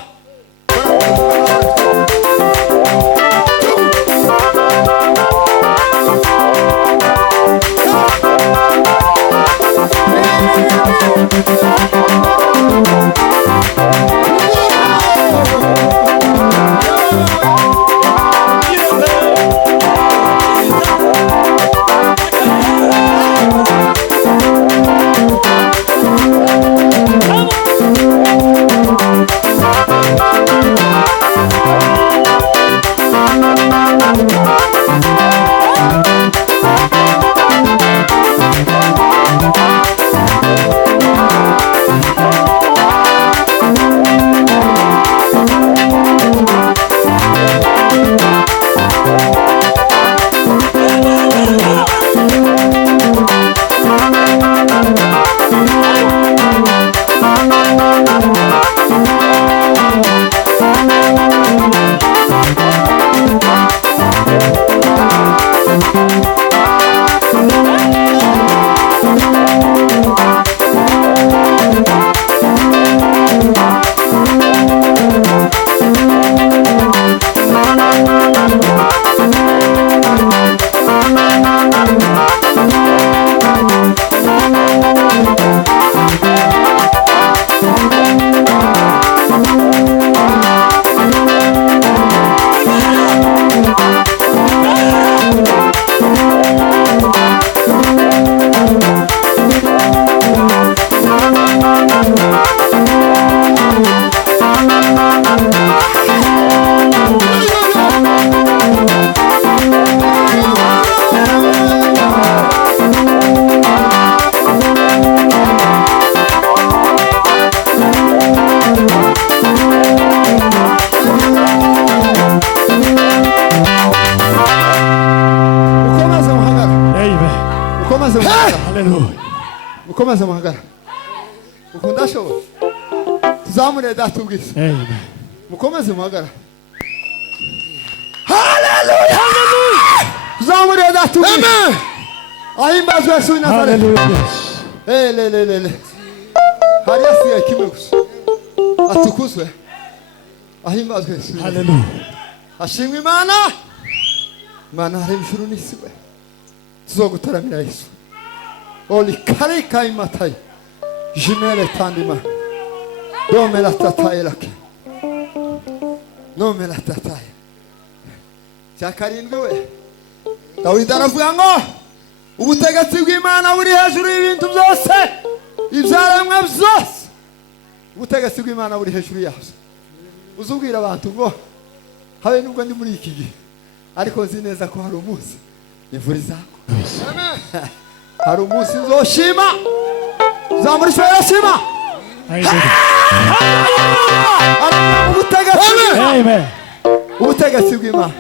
mukomeze muhagarara. Hallelujah. Mukomeze muhagarara. Ukunda shobo. Tuzamure data ubwiza. Amen. Mukomeze muhagarara. Hallelujah. Tuzamure data ubwiza. Amen. Ahimbazwe Yesu Nazareth. Hallelujah. Le. Hari asigaye kimwe gusa. Atukuzwe. Ahimbazwe Yesu. Hallelujah. Ashimwe Imana. Imana hari ijuru n'isi we. Tuzogutaramira Yesu. Oli karika imatai. Jimele tandima. Domela tataye lake. Nomela tataye. Cyakarindwi we. Dawidi aravuga ngo ubutegetsi bw'Imana buri hejuru y'ibintu byose. Ibyaremwe byose. Ubutegetsi bw'Imana buri hejuru yazo. Uzubwira abantu ngo habe nubwo ndi muri iki gihe ariko nzi neza ko hari umunsi imvura izagwa. Amen. Hari umunsi nzoshima. Zamurisha yarashima. Amen. Ubutegetsi bw'Imana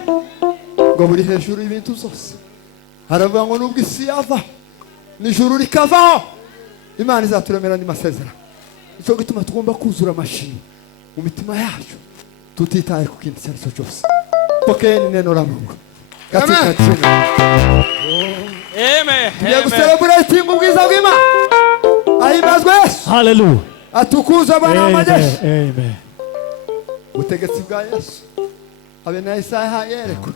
ngo buri hejuru y'ibintu byose. Haravuga ngo nubwo isi yava n'ijuru rikavaho Imana izaturemera n'amasezerano. Icyo gituma tugomba kuzura amashimwe mu mitima yacu tutitaye ku kintu cyose cyose. Pokeeni neno la Mungu katika jina. Amen. Tugiye gucelebrate ubwiza bw'Imana. Ahimbazwe Yesu. Hallelujah. Atukuzwe Bwana w'amajeshi. Amen. Ubutegetsi bwa Yesu habe na Isaya yerekwa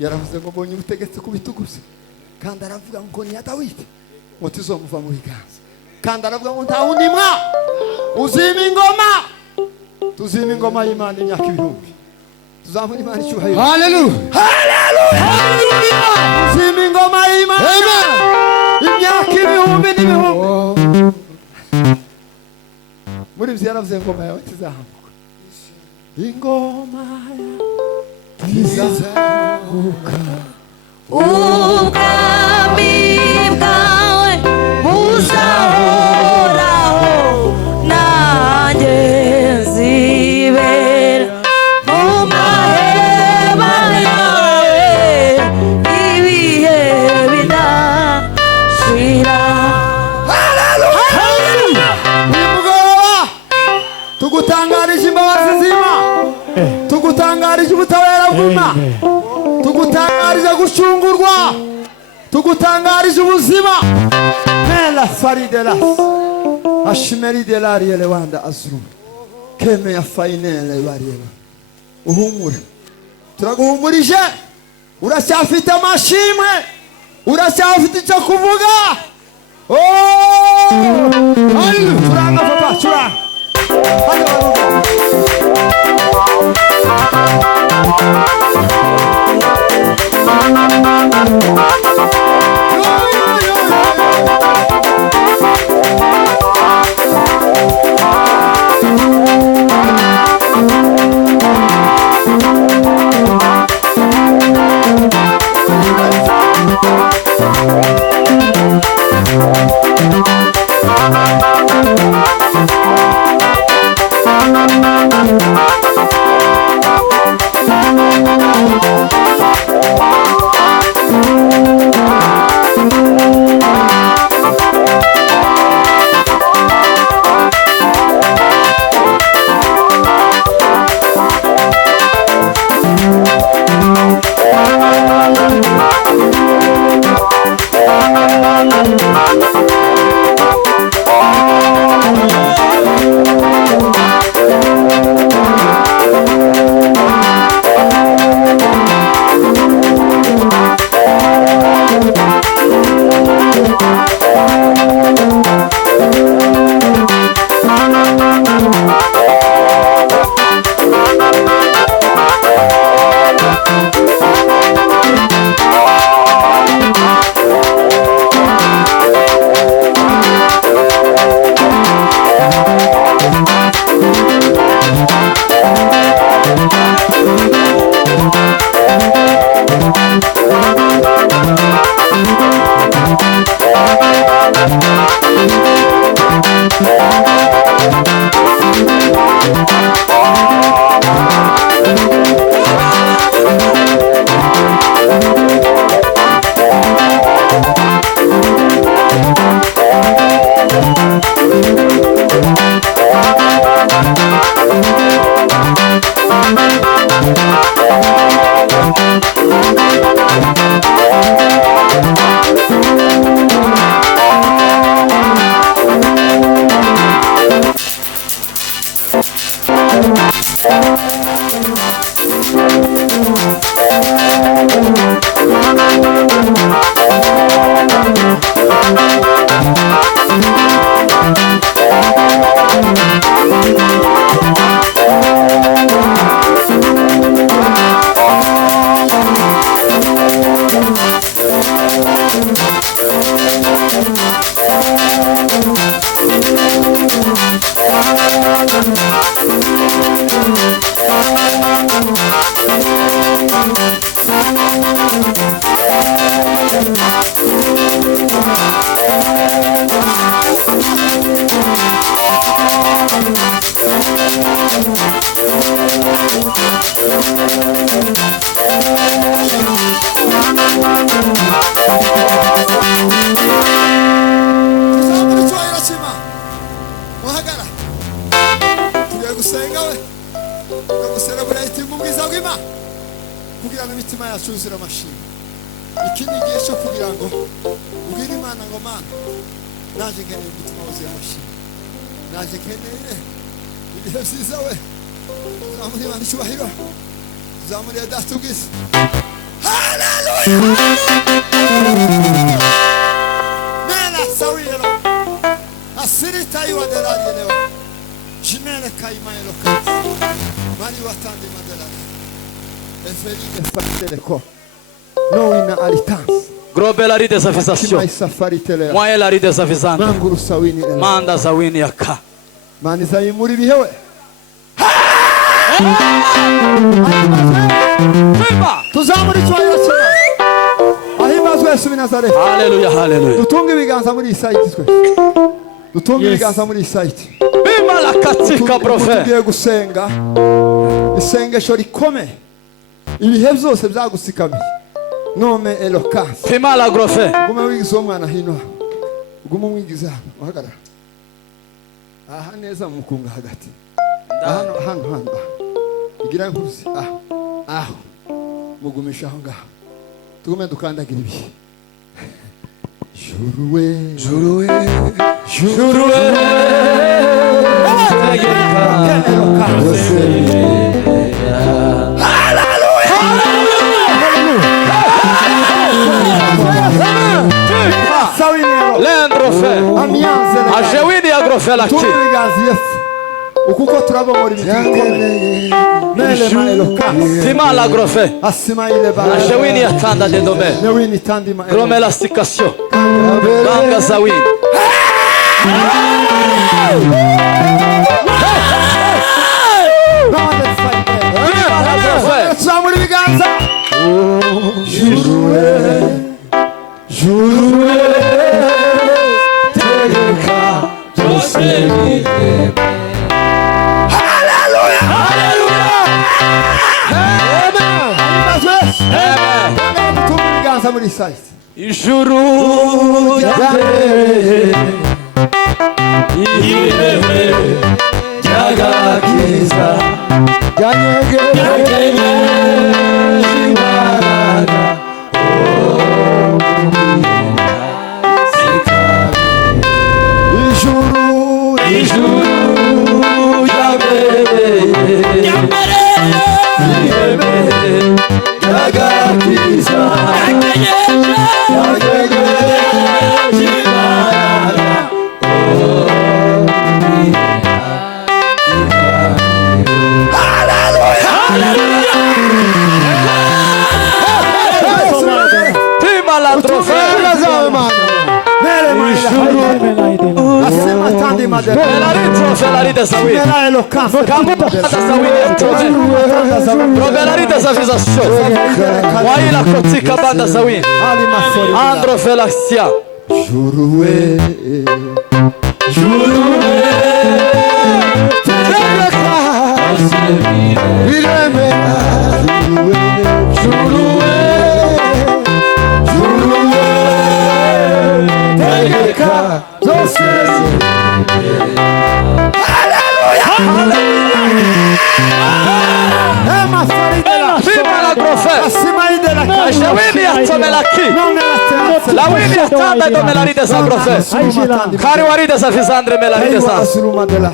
yaravuze ngo mbonye ubutegetsi ku bitugu bye kandi aravuga ngo ni ya Dawidi ngo tuzomuva mu biganza kandi aravuga ngo nta wundi mwa uzima ingoma tuzima ingoma y'Imana imyaka ibihumbi tuzamura Imana icyubahiro. Hallelujah. Hallelujah. Uzima ingoma y'Imana imyaka ibihumbi n'ibihumbi. Muri byo yaravuze ingoma yawe tizahambuka. Ingoma tizahambuka. ubwami bwawe buzahoraho nanjye nzibera mu mahema yawe ibihe bidashira. Nimugoroba tugutangarije imbabazi z'Imana, tugutangarije ubutabera bw'Imana, tugutangarije gushungurwa, tugutangarije ubuzima. Mela faridelas ashimeri delari elewanda azuru keme ya fainele bareba uhumure. Turaguhumurije, uracyafite amashimwe, uracyafite icyo kuvuga. Oh, hallelujah. Turanga papa, turanga. tuzamura icyubahiro cy'Imana muhagara tugiye gusenga we no guserebura itimba ubwiza bw'Imana kugira ngo imitima yacu yuzure amashimwe. Iki ni igihe cyo kugira ngo ubwire Imana ngo Mana naje nkeneye umutima wuzuye amashimwe, naje nkeneye ibihe byiza we. Tuzamure Imana icyubahiro, tuzamure data ubwiza. Haleluya. Mela sawiro asirita iwadelani leo jimele kaimaelo kati mani watandi madelani efeli efatereko no ina alitans Grobelari desafização. kima safari tele Moelari desafizando. manguru sawini ele Manda zawini yaka. mani zayimuri bihewe Viva! tuzamuri cywayo cyane ahimazwe Yesu Nazareth. Haleluya, haleluya. Dutunge ibiganza muri site twe. Dutunge ibiganza muri site. Viva la katika profe. Tugiye gusenga isengesho rikome ibihe byose byagusikamiye nome eloquence. Viva la grofe. Guma wigiza umwana hino, guma umwigiza uhagarara aha neza mukunga hagati hano igira nkuzi aho mugumisha aho ngaho tugume dukandagira ibihe. Juruwe Ajewini ya grofe la ki. ukuko turabomora ibiti Tima la grofe. asimaile ba Ajewini ya tanda de dome. newini tandima Gromela stikasyo. Banga zawini. tuzamura ibiganza. Muri site Ijuru yagakiza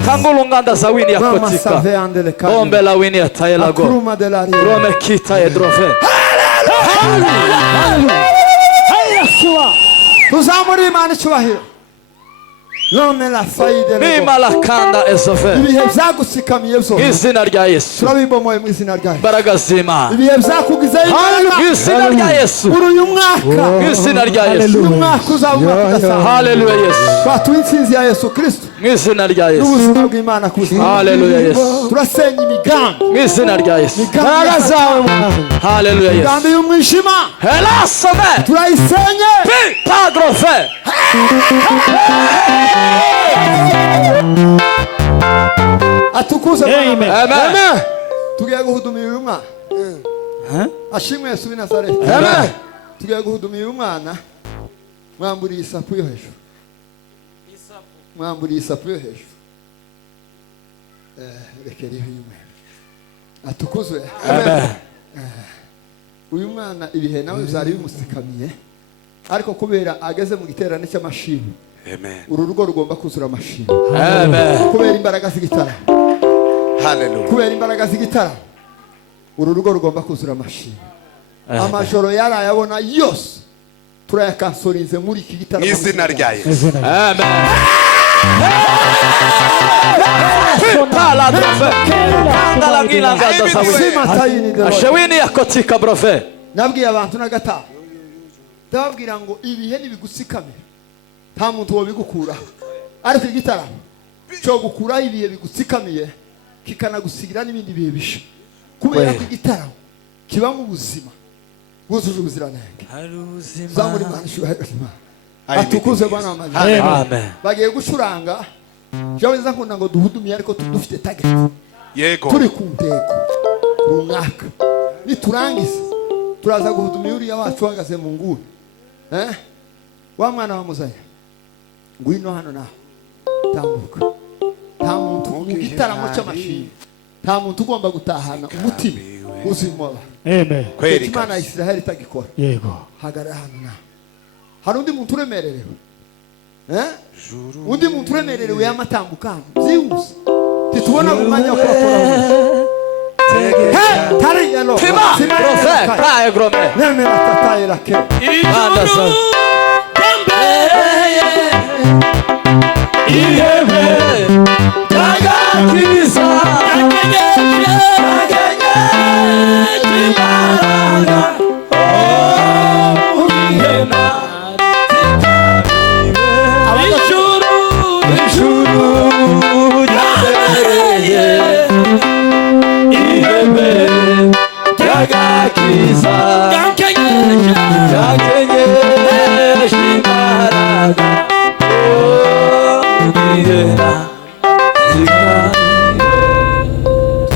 Kangulunganda zawini ya kotika Bombe la wini ya taelago Rome kita ya drofe. Tuzamuri Imana icyubahiro. Nome la faide Ni lego. malakanda esofe. Ibihe byagutsikamiye byose Izina rya Yesu. turabibomoye mu izina rya Yesu. Imbaraga z'Imana. Ibihe byakugizeho imbaraga Izina rya Yesu. uri uyu mwaka. Izina rya Yesu. Uyu mwaka uzaba umwaka udasanzwe. Haleluya Yesu. Twatuye intsinzi ya Yesu Kristo Izina rya Yesu. n'ubuzima bw'Imana ku buzima. Haleluya Yesu. turasenya imigambi Izina rya Yesu. imigambi zawe Haleluya Yesu. imigambi y'umwijima Helasome. turayisenye. Pitagrofe. atukuze Amen. Amen. tugiye guhudumira uyu mwana ashimwe Yesu w'i Nazareti. Amen. tugiye guhudumira umwana mwamburiye isapu yo hejuru mwamburiye isapu yo hejuru rekeriho y'umwe atukuzwe. Amen. uyu mwana ibihe nawe byari bimusikamiye ariko kubera ageze mu giterane cy'amashimwe uru rugo rugomba kuzura amashimwe Amen. kubera imbaraga z'igitara Hallelujah. kubera imbaraga z'igitara uru rugo rugomba kuzura amashimwe. amajoro yarayabona yose turayakansorize muri iki gitara Mu izina rya Yesu. Amen. Pitagrofe. Kanda ngila ngada sawi. Ashewini yakotika brofe. nabwiye abantu n'agataha ndababwira ngo ibihe nibigutsikamira nta muntu wabigukuraho ariko igitaramo cyo gukuraho ibihe bigutsikamiye kikanagusigira n'ibindi bihe bisha kubera ko igitaramo kiba mu buzima bwujuje ubuziranenge. zamuri Imana ishubahiro Imana atukuze Bwana w'amajyana. Amen. bagiye gucuranga jewe nza nkunda ngo duhudumiye ariko dufite target Yego. turi ku ntego runaka niturangiza turaza guhudumira uriya wacu uhagaze mu nguni wa mwana wamuzanye ngwino hano nawe tambuka. nta muntu mu gitaramo cy'amashimwe nta muntu ugomba gutahana umutima uzimoba Amen. Kweli Imana ya kabisa. Isiraheli itagikora. Yego. hagarara hano nawe hari undi muntu uremererewe undi muntu uremererewe y'amatambuka byihuse titubona mu mwanya wo kurakora tari yano Tima brofe. Pitagrofe. nemera tatayira ke Manda sa. Ihebe. Tagakiza.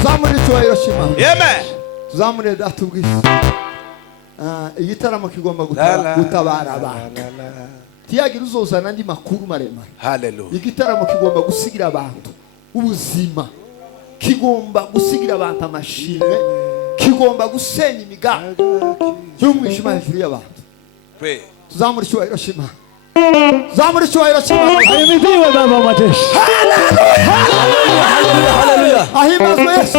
zamuri cyubahiro shima Amen. zamuri datubwise igitaramo kigomba gutabara abantu tiyagira uzozana andi makuru maremare. Hallelujah. igitaramo kigomba gusigira abantu ubuzima kigomba gusigira abantu amashimwe kigomba gusenya imigambi y'umwijima hejuru y'abantu. Pray. tuzamura icyubahiro shima zamura icyubahiro shima Ahimidiwe Baba wa majeshi. Haleluya. ahimbazwe Yesu.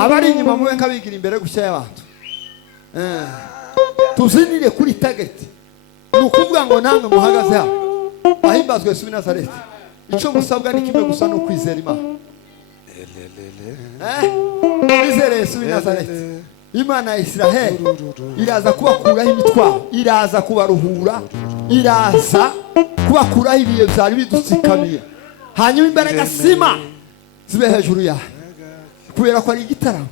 abari inyuma mube nkabigira imbere gushya y'abantu tuzinire kuri target ni ukuvuga ngo namwe muhagaze hano ahimbazwe Yesu w'i Nazareti. icyo musabwa ni kimwe gusa ni ukwizera Imana. Mwizere Yesu w'i Nazareti. Imana ya Isiraheli iraza kubakuraho imitwaro iraza kubaruhura iraza kubakuraho ibihe byari bidutsikamiye hanyuma imbaraga sima zibe hejuru yawe kubera ko ari igitaramo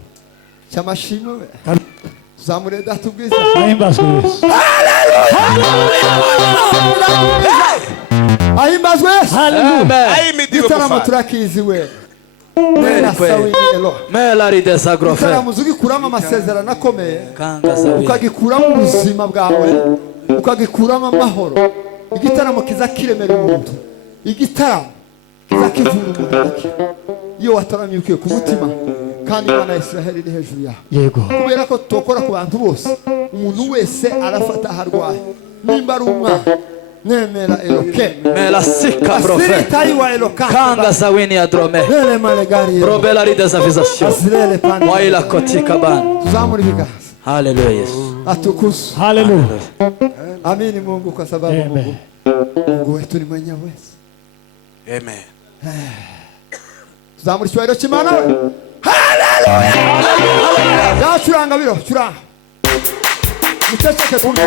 cy'amashimwe zamure datubwiza Ahimbazwe Yesu. ahimbazwe Yesu. Amen. Ahimidiwe igitaramo Mufana. turakiziwe nena sawini elo Melari desagrofe. igitaramo ugikuramo amasezerano akomeye Kanga sawi. ukagikuramo ubuzima bwawe ukagikuramo amahoro. igitaramo kiza kiremera umuntu igitaramo kiza kivura umuntu gake iyo wataramye ukiye ku mutima kandi Imana ya Isiraheli iri hejuru yawe Yego. kubera ko tutokora ku bantu bose umuntu wese arafata aho arwaye nimba ari umwana nemera eloke Mela sika asiri brofe. tayi wa eloka Kanga sawini ya drome. nele malegari Robelari desavizasyon. asirele pani Waila kotika ban. tuzamuri ibiganza Haleluya Yesu. atukusu Hallelujah. amini Mungu kwa sababu Amen. Mungu wetu ni mwenye uwezo Amen. Zamura icyubahiro cy'Imana we. Haleluya. Dacuranga biro, curanga. Muteseke bumve.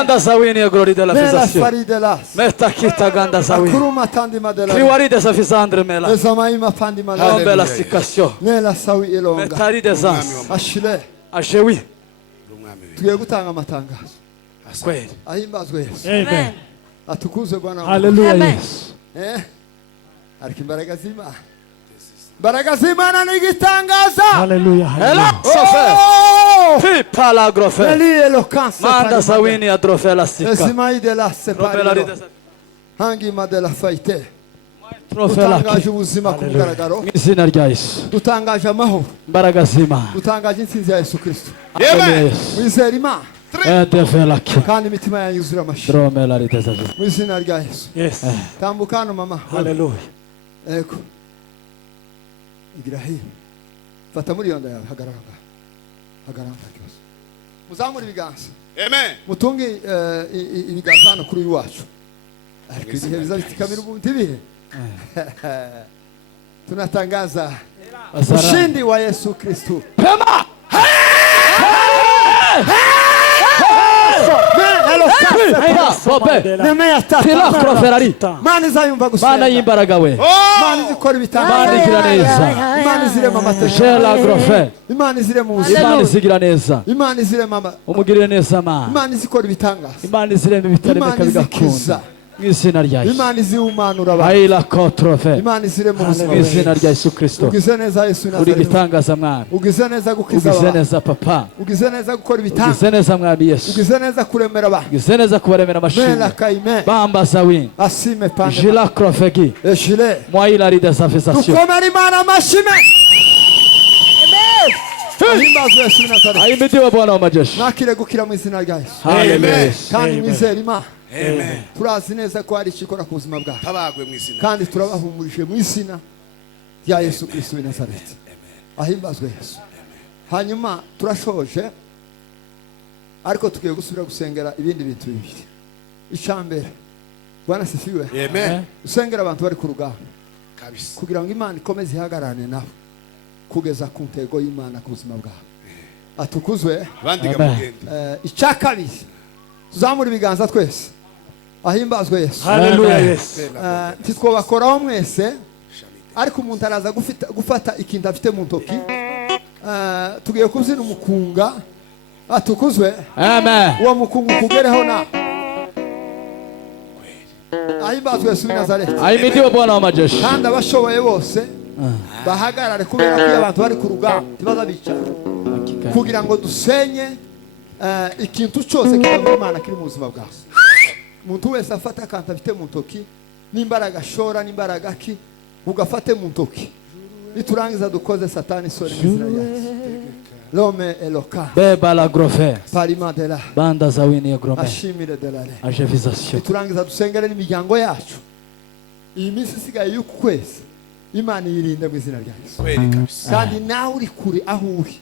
Banda zawini glory de la Mela fization. faridelas. Meta kita ganda zawini. Akuruma tandi madela. Kriwari de sa fizandre mela. Ezamaima pandi madela. Ombe la sikasyo. Nela sawi ilonga. Metari de zans. Ashile. Ajewi. Tugiye gutanga amatangazo. Kweli. Ahimbazwe Yesu. Amen. Atukuzwe Bwana. Hallelujah, Amen. yes. Ariko imbaraga z'Imana. Imbaraga z'Imana ni igitangaza. Hallelujah. Ela Hallelujah. sofe. Pipa la grofe. Eli eloquence. Manda zawini ya drofe la sika. Ezimai de la Robe la separi. ride. Hangi madela faite. Trofe la Dutangaje ki. ubuzima ku mugaragaro. Izina rya Yesu. Dutangaje amahoro. Imbaraga z'Imana. Dutangaje intsinzi ya Yesu Kristo. Amen. Mwizera Imana. Etefe la ki. Kandi imitima yanyu yuzura amashyi. Drome la ride za. Mu izina rya Yesu. Yes. Tambuka hano mama. Hallelujah. Ego. Igira hino. Fata muri yonda yawe hagarara. Hagarara kibazo. Muzamura ibiganza. Amen. Mutunge ibiganza hano kuri uyu wacu. Ariko ibihe bizabikamira ubundi ibihe. Tunatangaza ushindi wa Yesu Kristo. Pema. Tila kroferari. Mana izayumva Mana gusenga. y'imbaraga we. Mana izikora Mana ibitangaza. igira neza. Imana izirema amategeko. Shela grofe. Imana izirema ubuzima. Imana izigira neza. Imana izirema Umugirire neza Mana. Imana izikora ibitangaza. Imana izirema ibitaremeka Imana izikiza. bigakunda. Mu izina rya Yesu. Imana izihumanura abantu. Ayila kotrofe. Imana izirema ubuzima. Mu izina rya Yesu Kristo. Ugize neza Yesu Uri Nazareti. gitangaza Mwami. Ugize neza gukiza Ugize abantu. neza Papa. Ugize neza gukora ibitangaza. Ugize neza Mwami Yesu. Ugize neza kuremera abantu. Ugize neza kubaremera Mela amashimwe. kaime. Bamba zawini. Asime pande. Jila krofegi. Eshile. Mwaila ride safisation. Dukomere Imana amashime. Himbazwe Yesu Nazareti. Ahimidiwe Bwana wa majeshi. Nakire gukira mu izina rya Yesu. Hallelujah. Kandi mwizere Imana. Amen. Turazi neza ko hari ikikora ku buzima bwawe. Tabagwe mu izina. Kandi turabahumurije mu izina rya Yesu Kristo w'i Nazareti. Ahimbazwe Yesu. Hanyuma turashoje ariko tugiye gusubira gusengera ibindi bintu bibiri. Icambere Bwana sifiwe. Amen. Usengera abantu bari ku rugamba Kabisa. kugira ngo Imana ikomeze ihagarane nabo kugeza ku ntego y'Imana ku buzima bwawe. Atukuzwe. Bandiga Amen. mugende. Icya kabiri tuzamura ibiganza twese. Ahimbazwe Yesu. Hallelujah, yes. Titwobakoraho mwese ariko umuntu araza gufata ikintu afite mu ntoki. Tugiye kubyina umukunga. Atukuzwe. Amen. Uwo mukunga ukugereho na. Ahimbazwe Yesu w'i Nazareti. Ahimidiwe Bwana wa majeshi. Kandi abashoboye bose bahagarare kubera ko iyo abantu bari ku rugamba ntibaza bicara kugira ngo dusenye ikintu cyose kitavura Imana kiri mu buzima bwawe. Umuntu wese afata akantu afite mu ntoki n'imbaraga ashora n'imbaraga ki ugafate mu ntoki. Niturangiza dukoze Satani isoni mu izina rya Yesu. L'homme eloquent. Beba la grofe. Parima de la. Banda zawini ya grome. Ashimire de la. Ajevization. Niturangiza dusengere n'imiryango yacu. Iyi minsi isigaye y'uku kwezi Imana yirinde mu izina rya Yesu. Kweli kabisa. Kandi nawe uri kure aho uri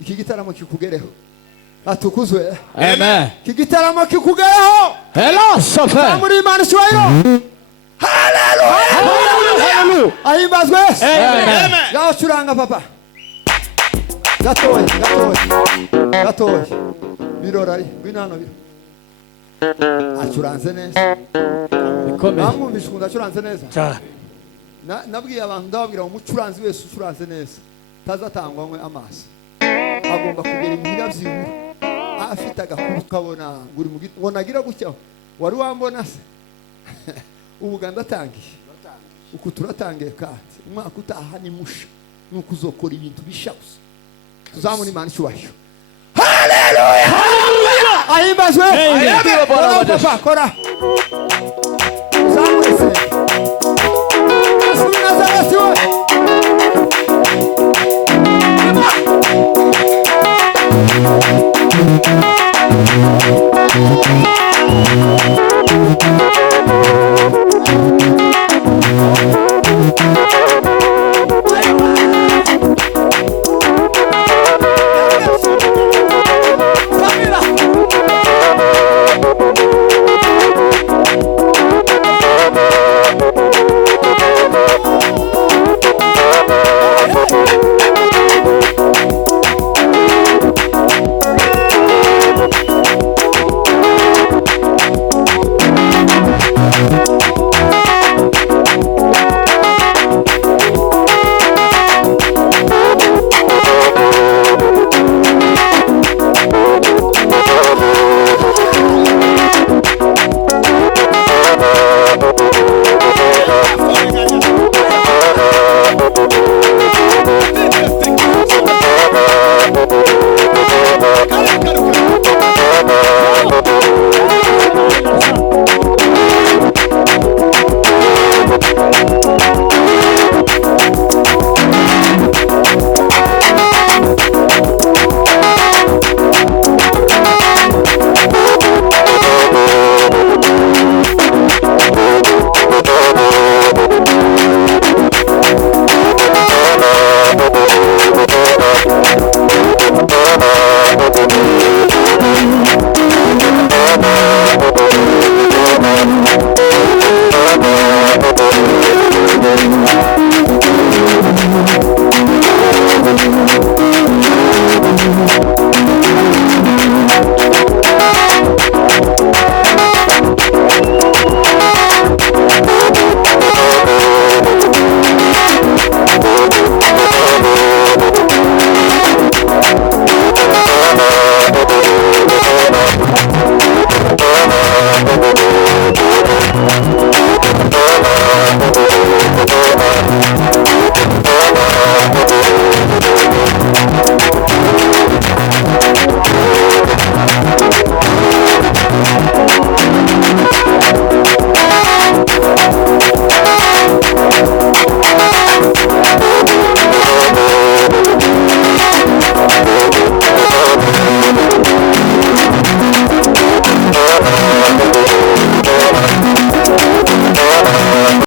iki gitaramo kikugereho. Atukuzwe. Amen. Iki gitaramo kikugereho. Hello sofe. Muri Imana ishwayiro. Hallelujah. Ahimbazwe. Amen. Gaho curanga papa. Gatoya. Birorari. Binano biro. Acuranze neza. Bikomeye. Bamwumvishe ukuntu acuranze neza. Cyane. Nabwiye abantu ndababwira ngo umucuranzi wese ucuranze neza tazatangwa mwe amaso. Agomba kugera imihira byibura afite agakuru kabona nguri mu gito nagira gutya wari wambona se. Ubuganda tangiye uku turatangiye kandi umwaka utaha ni musha nuko uzokora ibintu bishabuze tuzamura Imana icyubahiro. Hallelujah. Ahimbazwe. Ahimidiwe Bwana wa majeshi. Kora.